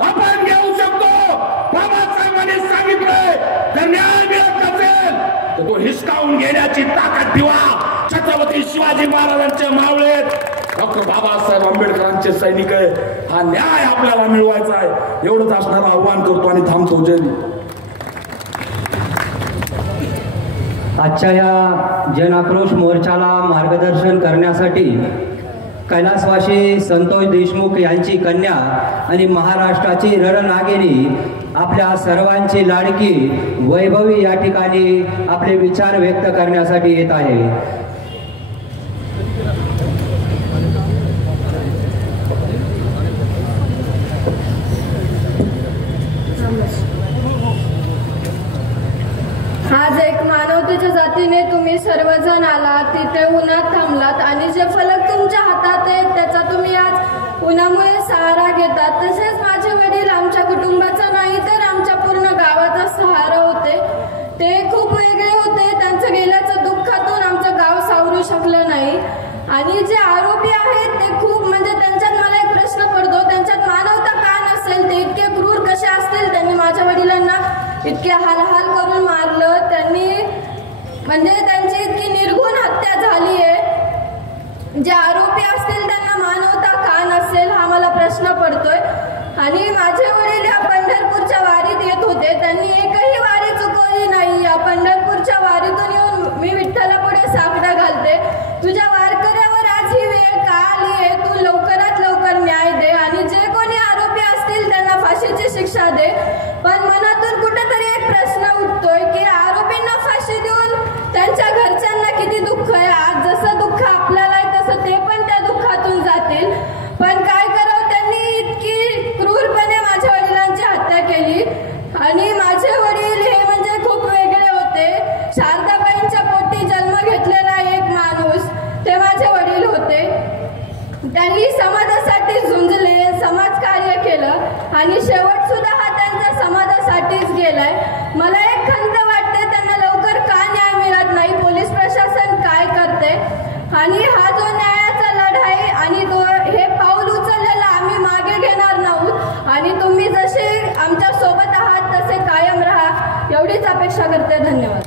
आपण घेऊ शकतो. बाबासाहेबांनी सांगितलंय, तर न्याय मिळत नसेल तर तो हिसकावून घेण्याची ताकद ठेवा. छत्रपती शिवाजी महाराजांचे मावळे, डॉक्टर बाबासाहेब आंबेडकरांचे सैनिक आहे. हा न्याय आपल्याला मिळवायचा आहे. एवढंच असणारं आव्हान करतो आणि थांबतो. जय भीम. आजच्या या जन आक्रोश मोर्चाला मार्गदर्शन करण्यासाठी कैलासवासी संतोष देशमुख यांची कन्या आणि महाराष्ट्राची रणनागिनी आपल्या सर्वांची लाडकी वैभवी या ठिकाणी आपले विचार व्यक्त करण्यासाठी येत आहे. आज एक मानवतेच्या जातीने तुम्ही सर्वजण आलात, तिथे उन्हात थांबलात आणि जे फलक तुमच्या हातात आहेत त्याचा तुम्ही आज उन्हामुळे सहारा घेतात. तसेच माझे वडील आमच्या कुटुंबाचा नाही तर आमच्या पूर्ण गावाचा सहारा होते. ते खूप वेगळे होते. त्यांचं गेल्याचं दुःखातून आमचं गाव सावरू शकलं नाही. आणि जे आरोपी आहेत ते खूप म्हणजे त्यांच्यात मला एक प्रश्न पडतो, त्यांच्यात मानवता का नसेल? ते इतके क्रूर कसे असतील? त्यांनी माझ्या वडिलांना इतके हालहाल करून मारलं. त्यांनी म्हणजे त्यांची इतकी निर्घुण हत्या झाली आहे. जे आरोपी असतील त्यांना मानवता का नसेल हा मला प्रश्न पडतोय. आणि माझे वडील या पंढरपूरच्या वारीत येत होते. त्यांनी एकही वारी चुकवली नाही. या पंढरपूरच्या वारीतून येऊन मी विठ्ठलापुढे साकडा घालते, तुझ्या वारकऱ्यावर आज ही वेळ का आली आहे? तू लवकरात लवकर न्याय दे आणि जे कोणी आरोपी असतील त्यांना फाशीची शिक्षा दे. पण मनातून कुठेतरी एक प्रश्न उठतोय की आरोपींना फाशी देऊन त्यांच्या घरच्यांना किती दुःख आहे. आज जसं दुःख आपल्याला आहे तसं ते पण त्या दुःखातून जातील. पण काय करावं, त्यांनी इतकी क्रूरपणे माझ्या वडिलांची हत्या केली. आणि माझे वडील हे म्हणजे खूप वेगळे होते. शारदाबाईंच्या पोटी जन्म घेतलेला एक माणूस ते माझे वडील होते. त्यांनी समाजासाठी झुंजले, समाजकार्य केलं आणि शेवट सुद्धा हा त्यांचा समाजासाठीच गेलाय. मला एक खंत वाटते, त्यांना लवकर का न्याय मिळत नाही? पोलीस प्रशासन काय करते? आणि हा जो न्यायाचा लढा आहे आणि तो हे पाऊल उचललेलं आम्ही मागे घेणार नाहीत. आणि तुम्ही जसे आमच्या सोबत आहात तसे कायम राहा एवढीच अपेक्षा करते. धन्यवाद.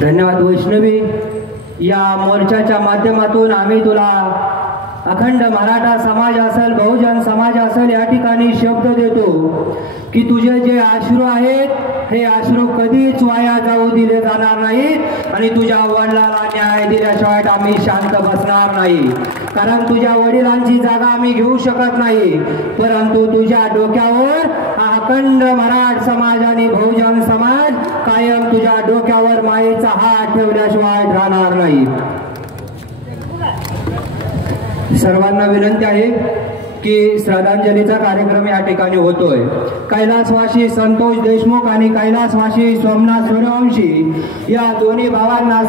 धन्यवाद वैष्णवी. या मोर्चाच्या माध्यमातून आम्ही तुला अखंड मराठा समाज असेल, बहुजन समाज असेल, या ठिकाणी शब्द देतो की तुझे जे अश्रू आहेत हे अश्रू कधीच वाया जाऊ दिले जाणार नाहीत आणि तुझ्या वडिलांना न्याय दिल्याशिवाय आम्ही शांत बसणार नाही. कारण तुझ्या वडिलांची जागा आम्ही घेऊ शकत नाही, परंतु तुझ्या डोक्यावर हा अखंड मराठा समाज आणि बहुजन समाज कायम तुझ्या डोक्यावर मायेचा हात ठेवल्याशिवाय राहणार नाही. सर्वांना विनंती आहे की श्रद्धांजलीचा कार्यक्रम या ठिकाणी होतोय. कैलासवासी संतोष देशमुख आणि कैलासवासी सोमनाथ सूर्यवंशी या दोन्ही भावांना